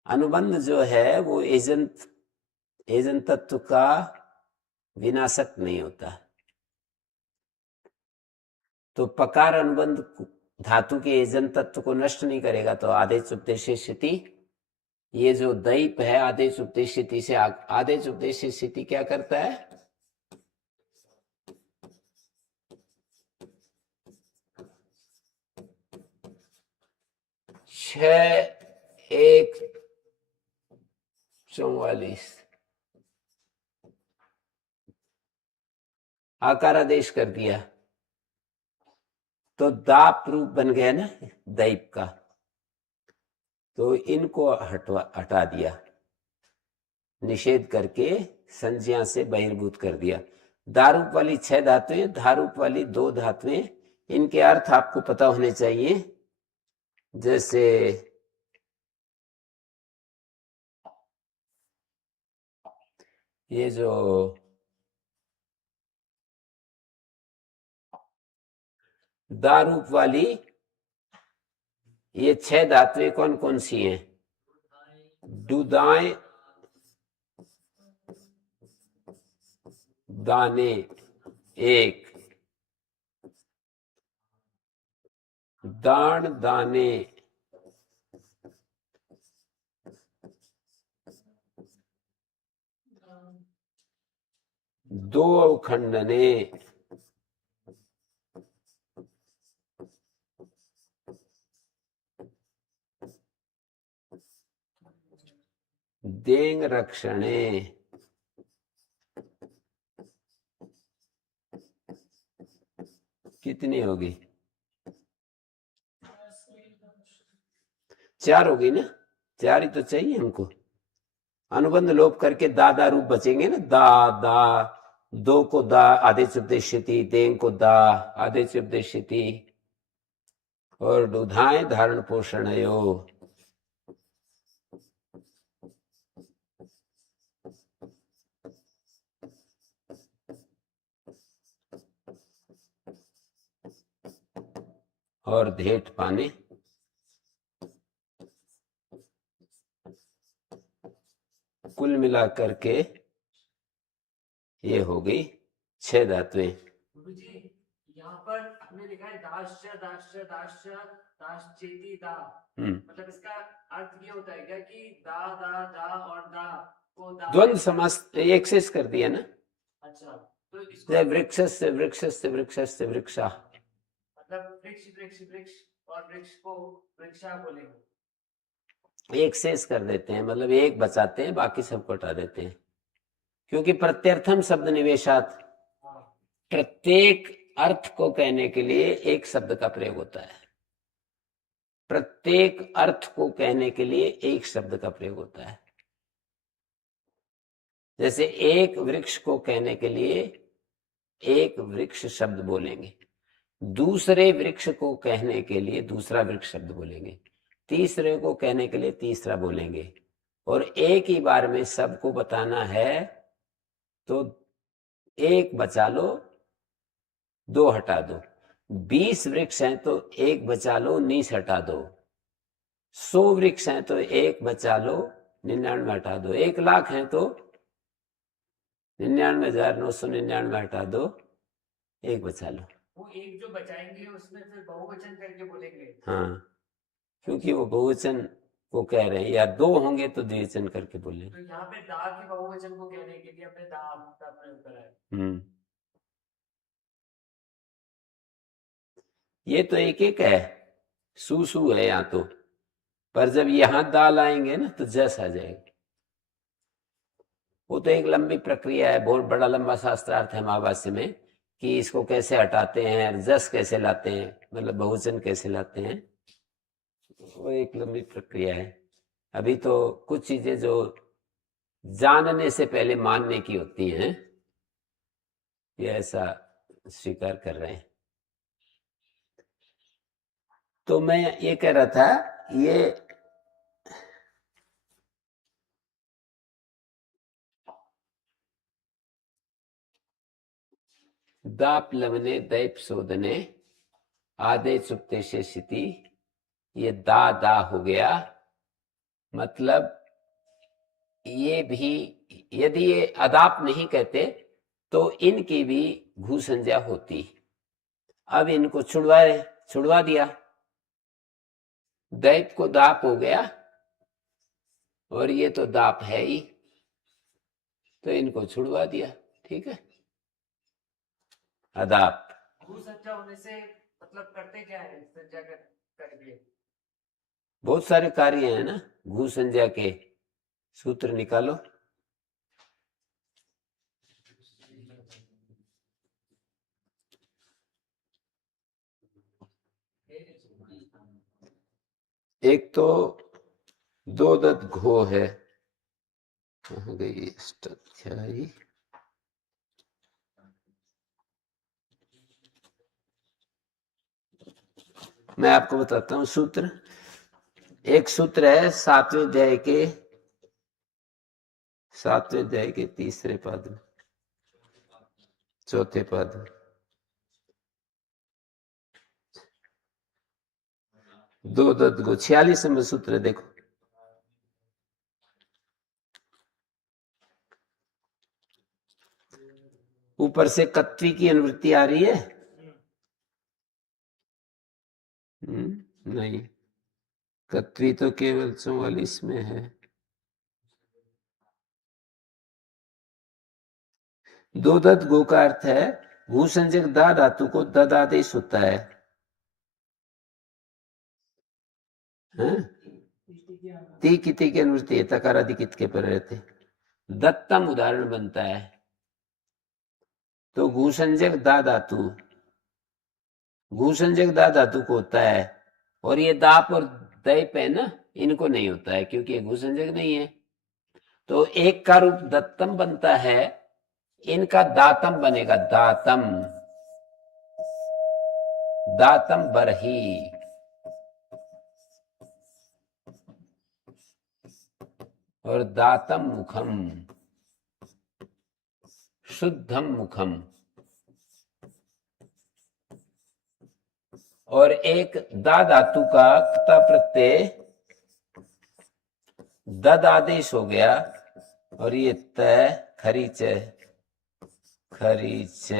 अनुबंध जो है वो एजंत तत्व का विनाशक नहीं होता। तो पकार अनुबंध धातु के एजंत तत्व को नष्ट नहीं करेगा, तो आदेश उपदेश स्थिति, ये जो दैप है आदेश उपदेश स्थिति से आदेश उपदेश स्थिति क्या करता है, छह 1 44 आकार आदेश कर दिया, तो दाप रूप बन गया ना दैप का, तो इनको हटा दिया, निषेध करके संज्ञा से बहिर्भूत कर दिया। दारूप वाली 6 धातुएं, धारूप वाली 2 धातुएं, इनके अर्थ आपको पता होने चाहिए। जैसे ये जो दारूप वाली ये 6 धातुएं कौन कौन सी हैं, दुदाएं, दाने 1, दान दाने, दो अवखंडने, देंग रक्षणे, कितनी होगी, 4 होगी ना, चार ही तो चाहिए हमको। अनुबंध लोप करके दा रूप बचेंगे ना, दा दा, दो को दा आधे चुपदेशिति, दें को दा आधे चुपदेशिति, और दुधाएं धारण पोषण यो। और धेट पाने, कुल मिला करके ये हो गई 6 धातुएं। गुरुजी यहाँ पर हमने लिखा है दाश्च दाश्च दाश्च दाश्चेति दा, मतलब इसका अर्थ ये होता है क्या कि दा और दा को दा द्वंद्व समास एक से कर दिया ना। अच्छा, तो इसको वृक्ष से वृक्ष से वृक्ष से वृक्षा, मतलब वृक्ष वृक्ष वृक्ष और वृक्ष को वृक्षा बोलेंगे। एक शेष कर देते हैं, मतलब एक बचाते हैं, बाकी सबको हटा देते हैं, क्योंकि प्रत्यर्थम शब्द निवेशात, प्रत्येक अर्थ को कहने के लिए एक शब्द का प्रयोग होता है। प्रत्येक अर्थ को कहने के लिए एक शब्द का प्रयोग होता है। जैसे एक वृक्ष को कहने के लिए एक वृक्ष शब्द बोलेंगे, दूसरे वृक्ष को कहने के लिए दूसरा वृक्ष शब्द बोलेंगे, तीसरे को कहने के लिए तीसरा बोलेंगे, और एक ही बार में सबको बताना है तो एक बचा लो, दो हटा दो। 20 वृक्ष हैं तो एक बचा लो, 19 हटा दो। 100 वृक्ष हैं तो एक बचा लो, 99 हटा दो। 1 लाख हैं तो 99,999 हटा दो, एक बचा लो। वो एक जो बचाएंगे उसमें फिर बहुवचन करके बोलेंगे। हाँ, क्योंकि वो बहुवचन को कह रहे हैं, या 2 होंगे तो द्विवचन करके बोले। तो यहाँ पे दा के बहुवचन को कहने के लिए अपने दा का प्रयोग करा है। ये तो एक एक है, सू है यहाँ तो, पर जब यहां दाल आएंगे ना तो जस आ जाएगा। वो तो एक लंबी प्रक्रिया है, बहुत बड़ा लंबा शास्त्रार्थ है महाभाष्य में, कि इसको कैसे हटाते हैं, जस कैसे लाते हैं, मतलब बहुवचन कैसे लाते हैं, वो एक लंबी प्रक्रिया है। अभी तो कुछ चीजें जो जानने से पहले मानने की होती हैं, ये ऐसा स्वीकार कर रहे हैं। तो मैं ये कह रहा था, ये दाप लवने दैप शोधने आधे चुपते से स्थिति, ये दा हो गया। मतलब ये भी यदि ये अदाप नहीं कहते तो इनकी भी भू संज्ञा होती। अब इनको छुड़वा दिया, दैप को दाप हो गया, और ये तो दाप है ही, तो इनको छुड़वा दिया। ठीक है, अदाप। भू संज्ञा होने से मतलब करते क्या है संज्ञा करके? बहुत सारे कार्य हैं ना भू संज्ञा के, सूत्र निकालो। एक तो दो दत घो है, कहाँ गई अष्टाध्यायी, मैं आपको बताता हूँ सूत्र। एक सूत्र है 7वें अध्याय के तीसरे पद में, चौथे पद में, दो दत को 46 नंबर सूत्र देखो। ऊपर से कत्वी की अनुवृत्ति आ रही है? नहीं, कत्वी तो केवल 44 में है। दो दत गो का अर्थ है भू संज्ञक दा धातु को दद आदेश होता है। ती किति की अनुवृत्ति है, तकारादिकित के पर रहते, दत्तम उदाहरण बनता है। तो घूसंजक दा धातु, घूसंजक दा धातु को होता है, और ये दाप और दैप है ना, इनको नहीं होता है क्योंकि ये घू संजक नहीं है। तो एक का रूप दत्तम बनता है, इनका दातम बनेगा, दातम, दातम बरही, और दातम मुखम, शुद्धम मुखम। और एक दा धातु का क्ता प्रत्यय दद आदेश हो गया, और ये तय खरीच, खरीच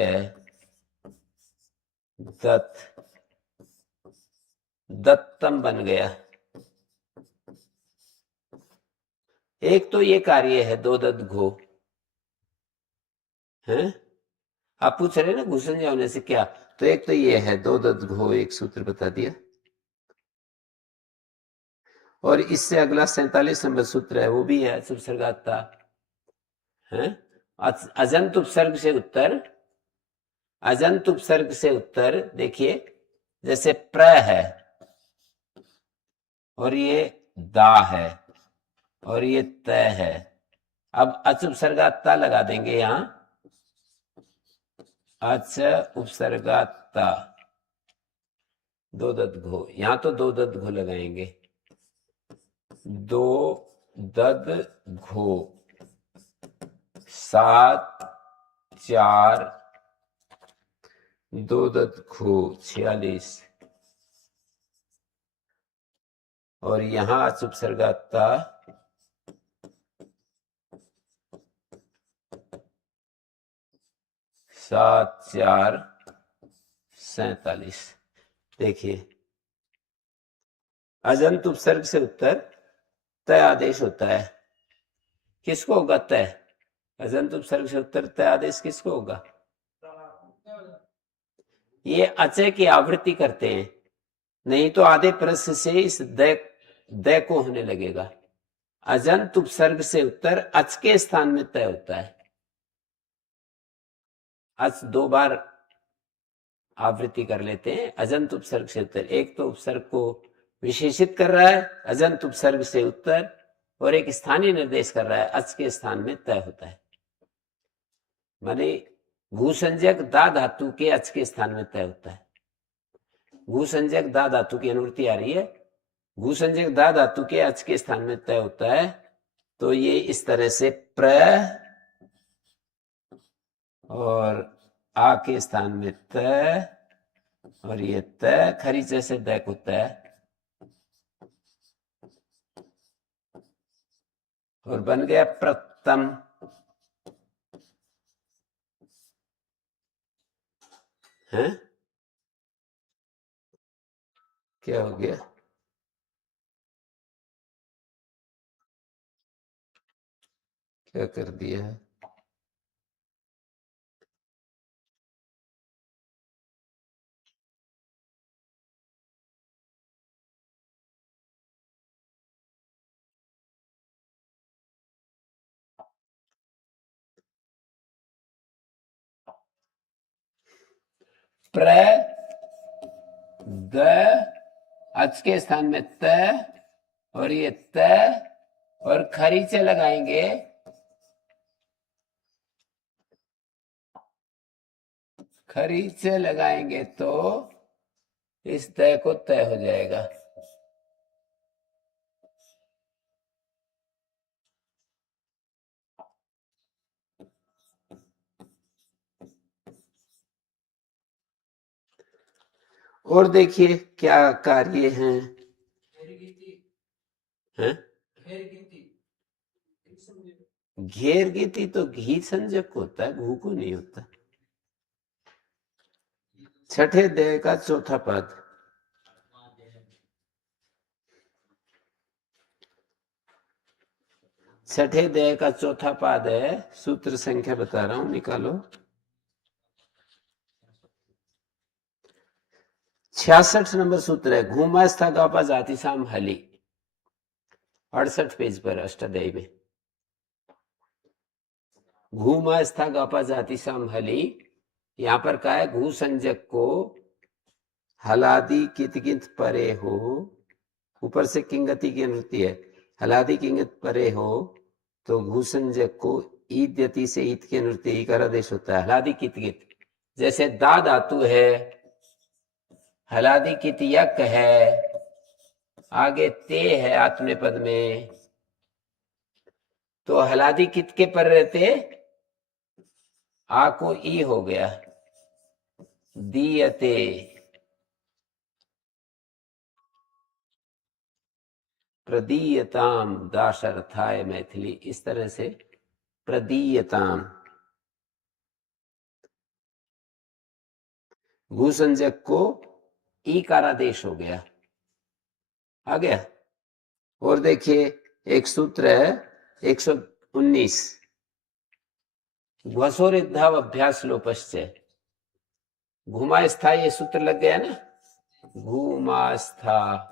दत्त, दत्तम बन गया। एक तो ये कार्य है दो दत्त घो है, आप पूछ रहे ना घुसन होने से क्या, तो एक तो ये है दो दत्त घो, एक सूत्र बता दिया। और इससे अगला 47 नंबर सूत्र है, वो भी है उपसर्गाता है। अजंत उपसर्ग से उत्तर, अजंत उपसर्ग से उत्तर देखिए, जैसे प्र है और ये दा है और ये तय है। अब अच उपसर्गाता लगा देंगे यहां, अच उपसर्गाता दो दत्त घो, यहां तो दो दत्त घो लगाएंगे, दो दद घो, 7 4 दो दत्त घो 46, और यहां अच उपसर्गाता 7 4 47। देखिए अजंत उपसर्ग से उत्तर तय आदेश होता है, किसको होगा तय, अजंत उपसर्ग से उत्तर तय आदेश किसको होगा, ये अचय की आवृत्ति करते हैं, नहीं तो आधे प्रश्न से इस दय को होने लगेगा। अजंत उपसर्ग से उत्तर अच के स्थान में तय होता है, अच 2 बार आवृत्ति कर लेते हैं अजंत उपसर्ग से उत्तर, एक तो उपसर्ग को विशेषित कर रहा है अजंत उपसर्ग से उत्तर, और एक स्थानीय निर्देश कर रहा है अच के स्थान में तय होता है। माने भूसंज्ञक दा धातु के अच के स्थान में तय होता है, भूसंज्ञक दा धातु की अनुवृत्ति आ रही है, भूसंज्ञक दा धातु के अच के स्थान में तय होता है। तो ये इस तरह से प्र और आ के स्थान में तय, और ये तय खरीचे से दै को तय, और बन गया प्रतम। है क्या हो गया, क्या कर दिया है, प्र द अच के स्थान में त, और ये त और खरीचे लगाएंगे, खरीचे लगाएंगे तो इस तय को तय हो जाएगा। और देखिए क्या कार्य हैं, हैं? घेर गीति तो घी संजक होता है, घू को नहीं होता। छठे देह का चौथा पद, छठे देह का चौथा पद है, सूत्र संख्या बता रहा हूं, निकालो। 66 नंबर सूत्र है, घूमा स्था गापा जाति साम हली, 68 पेज पर अष्टाध्यायी में। घूमा स्था गापा जाति साम हली, यहां पर कहा है घू संजक को हलादी कित कित परे हो, ऊपर से किंगति की अनुवृत्ति है। हलादि किंगत परे हो तो घूसंजक को ईद यति से ईद की अनुवृत्ति ईकार आदेश होता है। हलादि कित कित, जैसे दा धातु है, हलादि कित यक है, आगे ते है आत्मनेपद में, तो हलादि कित के पर रहते आ को ई हो गया, दीयते। प्रदीयताम दाशरथाय मैथिली, इस तरह से प्रदीयताम। भूसंजक को ईकारादेश हो गया, आ गया। और देखिए एक सूत्र है 119, घ्वसोरिद्धाव अभ्यास लोपश्च, घुमास्था, ये सूत्र लग गया ना, घुमास्था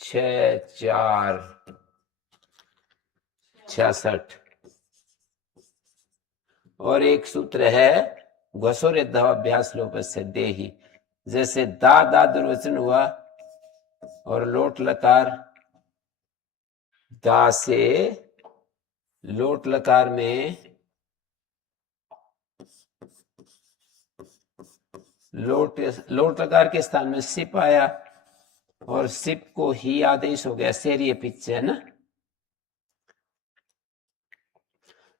6-4-66। और एक सूत्र है घ्वसोरिद्धाव अभ्यास लोपश्च देही, जैसे दा दा दुर्वचन हुआ और लोट लकार, दा से लोट लकार में लोट लकार के स्थान में सिप आया और सिप को ही आदेश हो गया, सेरिय पिच है ना।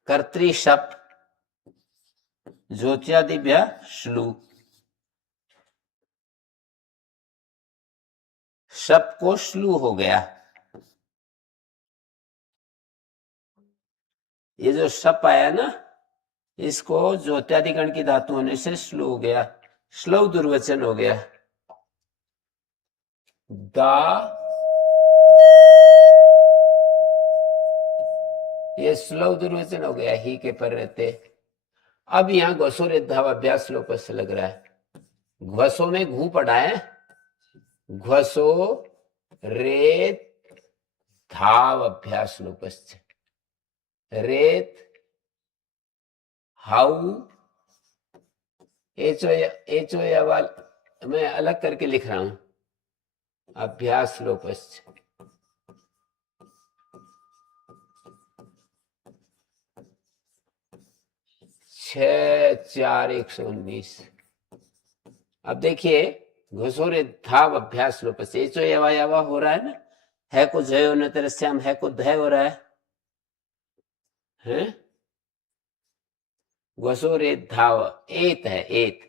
कर्तृ शप ज्योत्यादिभ्य श्लू, शप को श्लू हो गया। ये जो शप आया ना, इसको ज्योत्यादिगण की धातु होने से श्लू हो गया, श्लव दुर्वचन हो गया। दा, ये श्लव दुर्वचन हो गया, ही के पर रहते। अब यहां घ्वसोरिद्धाव अभ्यास लोप से लग रहा है, घ्वसो में घू पड़ा है, घ्वसो रेत धाव अभ्यास लोपश्च, रेत हाउ, एचो वाल मैं अलग करके लिख रहा हूं, अभ्यास लोपश्च। छः 4-119। अब देखिए घोषोरिद्धाव अभ्यास लोपश्च, एचो यवा हो रहा है ना, है को जयो न तरस्याम, है को धय हो रहा है? घोषोरिद्धाव एत है, एत।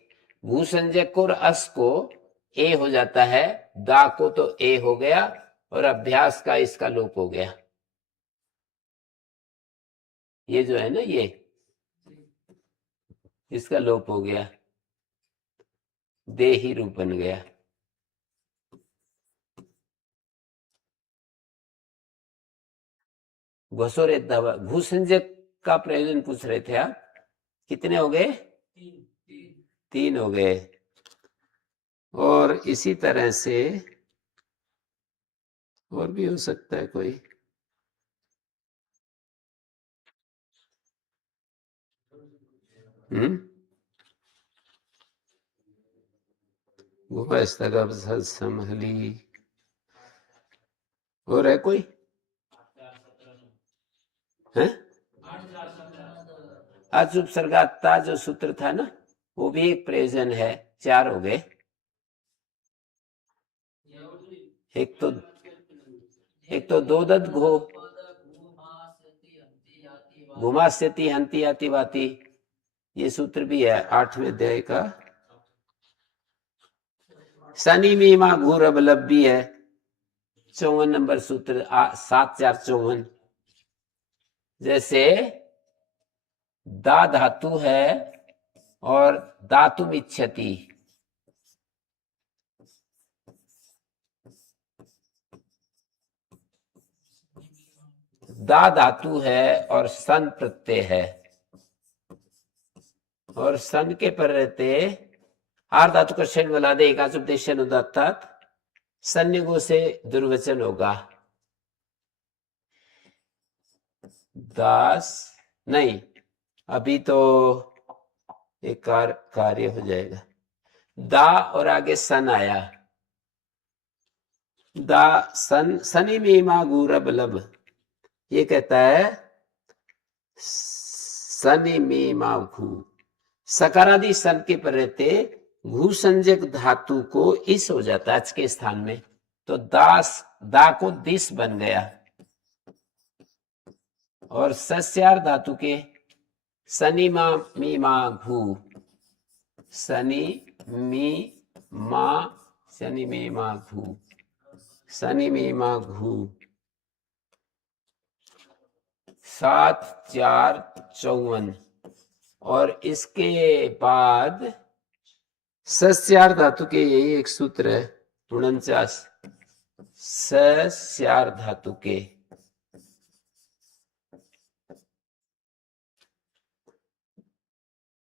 भूसंजक और अस को ए हो जाता है, दा को तो ए हो गया और अभ्यास का इसका लोप हो गया। ये जो है ना, ये इसका लोप हो गया, दे ही रूप बन गया। घोषोरिद्धाव, भूसंजक का प्रयोजन पूछ रहे थे आप, कितने हो गए? 3 हो गए। और इसी तरह से और भी हो सकता है कोई, संभली, और है कोई है? अचुप सर्गाता जो सूत्र था ना, वो भी एक प्रयोजन है, 4 हो गए। एक तो दो दत घो, घुमास्यति हंति आति वाति, ये सूत्र भी है 8वें अध्याय का। शनि मीमा घूर अबलब भी है, 54 नंबर सूत्र, 7-4-54। जैसे दा धातु है और दातुम इच्छति, दा धातु है और सन प्रत्यय है, और सन के पर रहते आर धातु का क्षण बना दे, एकाचुपदेश अनुदात्तात सन्निगो से दुर्वचन होगा। दास नहीं, अभी तो एक कार्य हो जाएगा। दा और आगे सन आया, दा सन सनी मीमा गुरब लब, ये कहता है सनी मीमा घू, सकारादि सन के पर रहते घू संजक धातु को इस हो जाता है के स्थान में, तो दास दा को दिस बन गया, और सस्यार धातु के सनी मा मी मा घू, सनी मी मा, शनि मी मा घू, शनि मी मा घू, 7 4 54, और इसके बाद सस्यार धातु के यही एक सूत्र है 49, सस्यार धातु के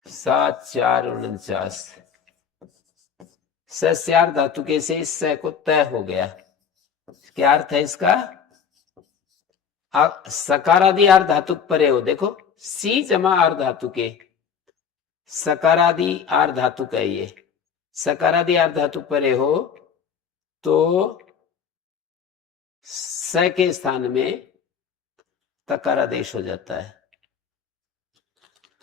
7 4 49, सस्यार धातु के से इस स को तय हो गया। क्या अर्थ है इसका? सकारादि आर धातु परे हो, देखो सी जमा आर धातु के, सकारादि आर धातु का ये सकारादि आर धातु परे हो तो स के स्थान में तकारादेश हो जाता है,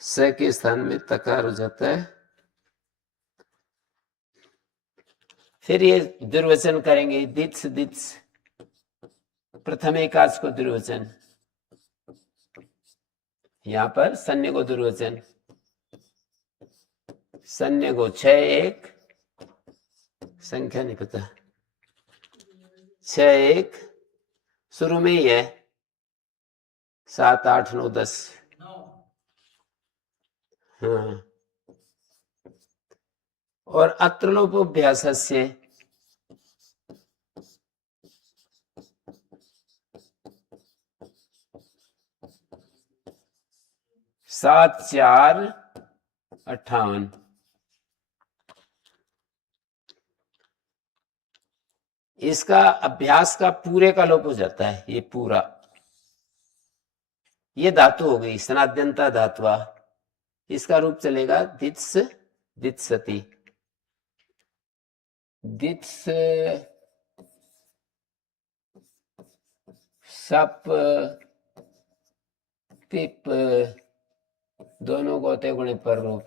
स के स्थान में तकार हो जाता है। फिर ये दुर्वचन करेंगे, दित्स दित्स, प्रथम एकाच को दुर्वचन, यहां पर सन्य को दुर्वचन, सन्य को 6 1, संख्या नहीं पता, 6 1 शुरू में ही है, 7 8 9 10, हाँ, और अत्रलोपोभ्यास से 7 4 58, इसका अभ्यास का पूरे का लोप हो जाता है, ये पूरा, ये धातु हो गई स्नाद्यंता धातुआ, इसका रूप चलेगा दित्स दित्सति, दित्स सप तिप, दोनों को होते गुणे पर रूप,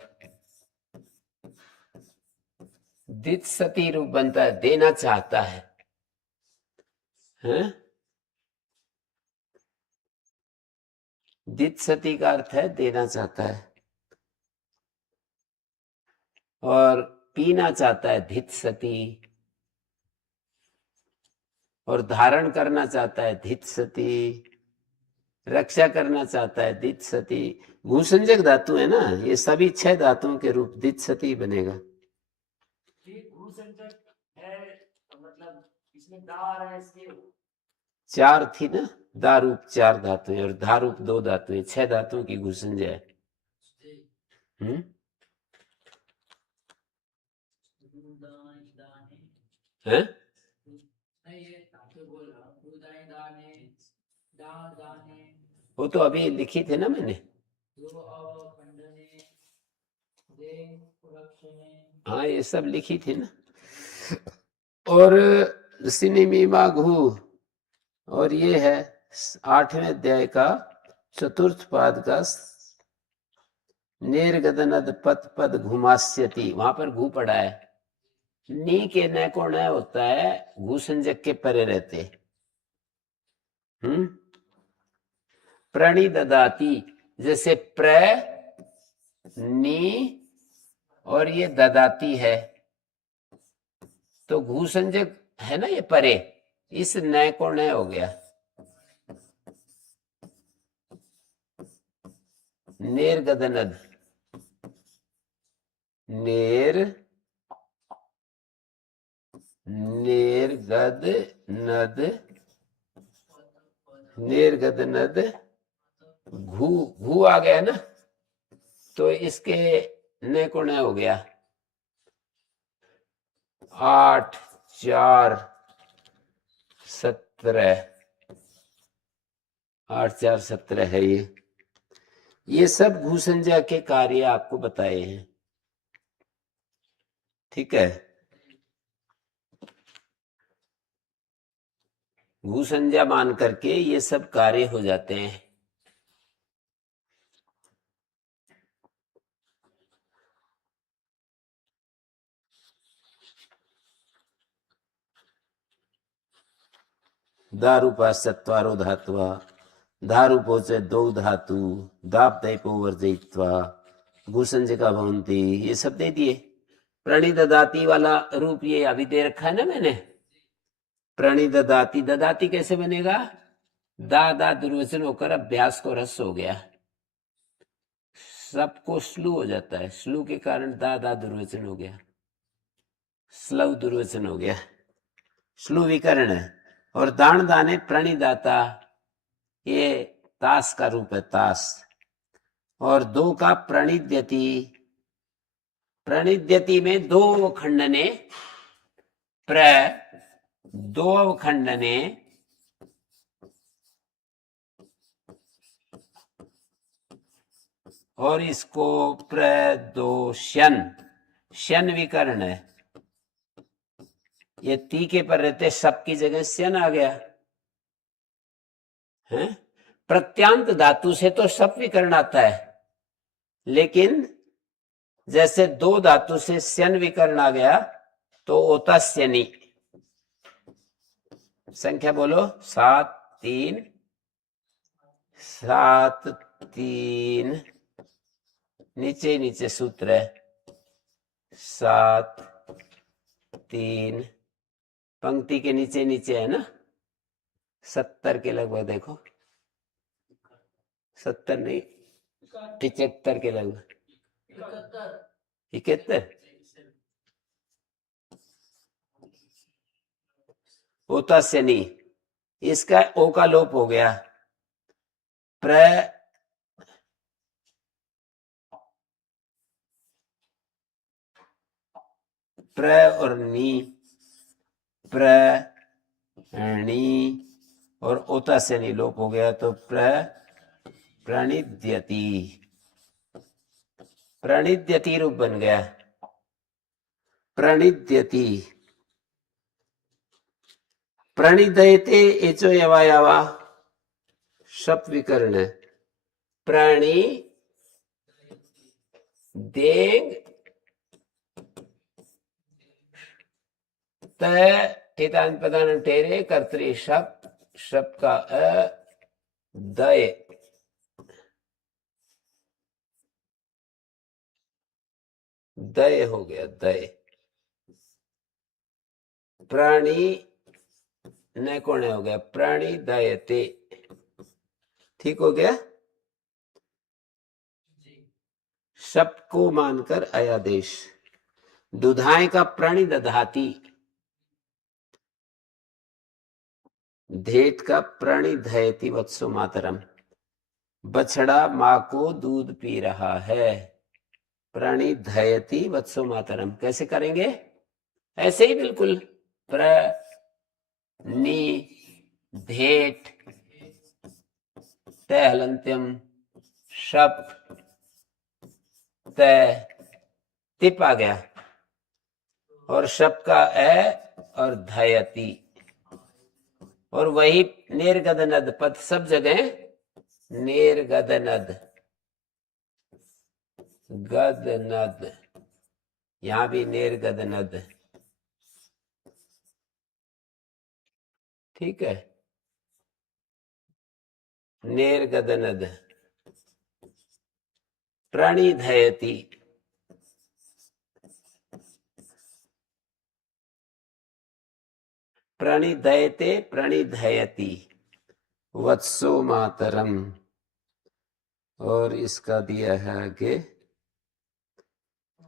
दित्सति रूप बनता है, देना चाहता है, हैं? दित्सति का अर्थ है देना चाहता है, और पीना चाहता है धित्सति, और धारण करना चाहता है धित्सति, रक्षा करना चाहता है दित्सति। भूसंजक धातु है ना, ये सभी 6 धातुओं के रूप दित्सति बनेगा। भूसंजक है मतलब इसमें दा आ रहा है, इसके 4 थी ना, दा रूप 4 धातुएं और धा रूप 2 धातुएं, 6 धातुओं की घुसंज है। हैं? वो तो अभी लिखी थे ना मैंने, हाँ ये सब लिखी थी ना। और सिनेमीमा घू, और ये है 8वें अध्याय का 4th पाद का निर्गदनद पद पद घुमास्यति, वहां पर घू पड़ा है, नी के न को न होता है, घू संजक के परे रहते। प्रणि ददाती, जैसे प्र नी और ये ददाती है, तो घू संजक है ना ये परे, इस न को न हो गया, निर्गदनद, निर्गदनद घू, घू आ गया ना, तो इसके न को न हो गया, 8 4 17, 8 4 17 है ये सब घूसंज्ञा के कार्य आपको बताए हैं, ठीक है। भू संज्ञा मान करके ये सब कार्य हो जाते हैं। दारूपाश्चत्वारो धात्वा धारूपोच दो धातु दाप दैपो वर्जयित्वा भूसंज्ञका भवन्ति, ये सब दे दिए। प्रणिददाति वाला रूप ये अभी दे रखा है ना मैंने। प्रणिददाति, ददाति कैसे बनेगा? दा दुर्वचन होकर अभ्यास को रस हो गया, सबको स्लू हो जाता है, स्लू के कारण दा दुर्वचन हो गया, स्लव दुर्वचन हो गया, स्लू विकर्ण है। और दान दाने प्रणिदाता, ये तास का रूप है, तास। और दो का प्रणिद्यति, प्रणिद्यति में दो अवखंडने, प्र दो अवखंडने, और इसको प्रदोषण, शन विकर्ण है। ये तीखे पर रहते, सब की जगह शन आ गया है। प्रत्यांत धातु से तो सब विकर्ण आता है, लेकिन जैसे दो धातु से शन विकर्ण आ गया तो होता शनि। संख्या बोलो, 7 3 7 3, नीचे नीचे सूत्र है 7 3, पंक्ति के नीचे नीचे है ना, 70 के लगभग, देखो 70 नहीं 75 के लगभग, 71 होता शनि। इसका ओ का लोप हो गया, प्र और नी, प्रणि, और ओता से नी लोप हो गया तो प्रणिद्यति, प्रणिद्यति रूप बन गया, प्रणिद्यति। प्रणिदयते एचो यवा यावा, शप विकर्ण है, प्राणी देंग ठेतान प्रधान टेरे कर्तरी शप, शप का दय, दय हो गया, दय। प्राणी न कौन हो गया, प्राणी दयते, ठीक हो गया। शप को मानकर अयादेश। दुधाए का प्राणी दधाती, धेट का प्राणी धयती वत्सो मातरम, बछड़ा माँ को दूध पी रहा है, प्राणी धयती वत्सो मातरम। कैसे करेंगे? ऐसे ही बिल्कुल, प्रणि धेट तहलंत्यम शप तिप आ गया, और शप का ए और धयती, और वही निर्गदनद पद सब जगह निर्गदनद, गदनद, यहां भी निर्गदनद, ठीक है, निर्गदनद। प्रणिधयति, प्रणिदयते प्रणिधयति वत्सो मातरम। और इसका दिया है आगे,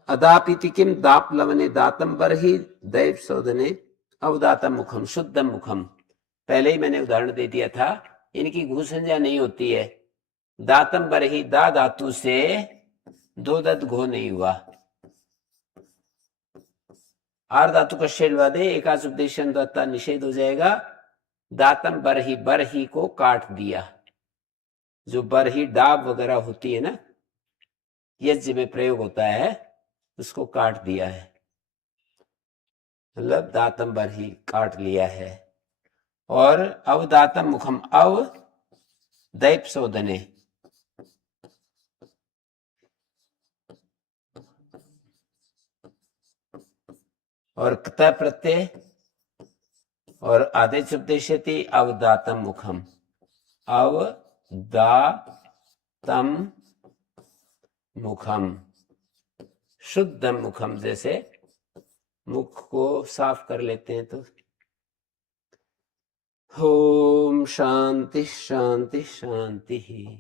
अदापिति किम दाप लवने दातम बरहि दैव शोधने अवदातम मुखम शुद्धम मुखम। पहले ही मैंने उदाहरण दे दिया था, इनकी घू संज्ञा नहीं होती है। दातम बरहि, दा धातु से दो दत घो नहीं हुआ, आर धातु का शेलवा दे, एकाच उपदेशन दत्ता निषेध हो जाएगा। दातम बरही, बरही को काट दिया, जो बरही डाब वगैरह होती है ना, यज्ञ में प्रयोग होता है, उसको काट दिया है, मतलब दातम बरही काट लिया है। और अवदातम मुखम, अव दैप शोधने, और क्त प्रत्यय और आदेश उपदेशति अवदातम मुखम, अवदातम मुखम, शुद्धम मुखम, जैसे मुख को साफ कर लेते हैं तो। ओम शांति शांति शांति।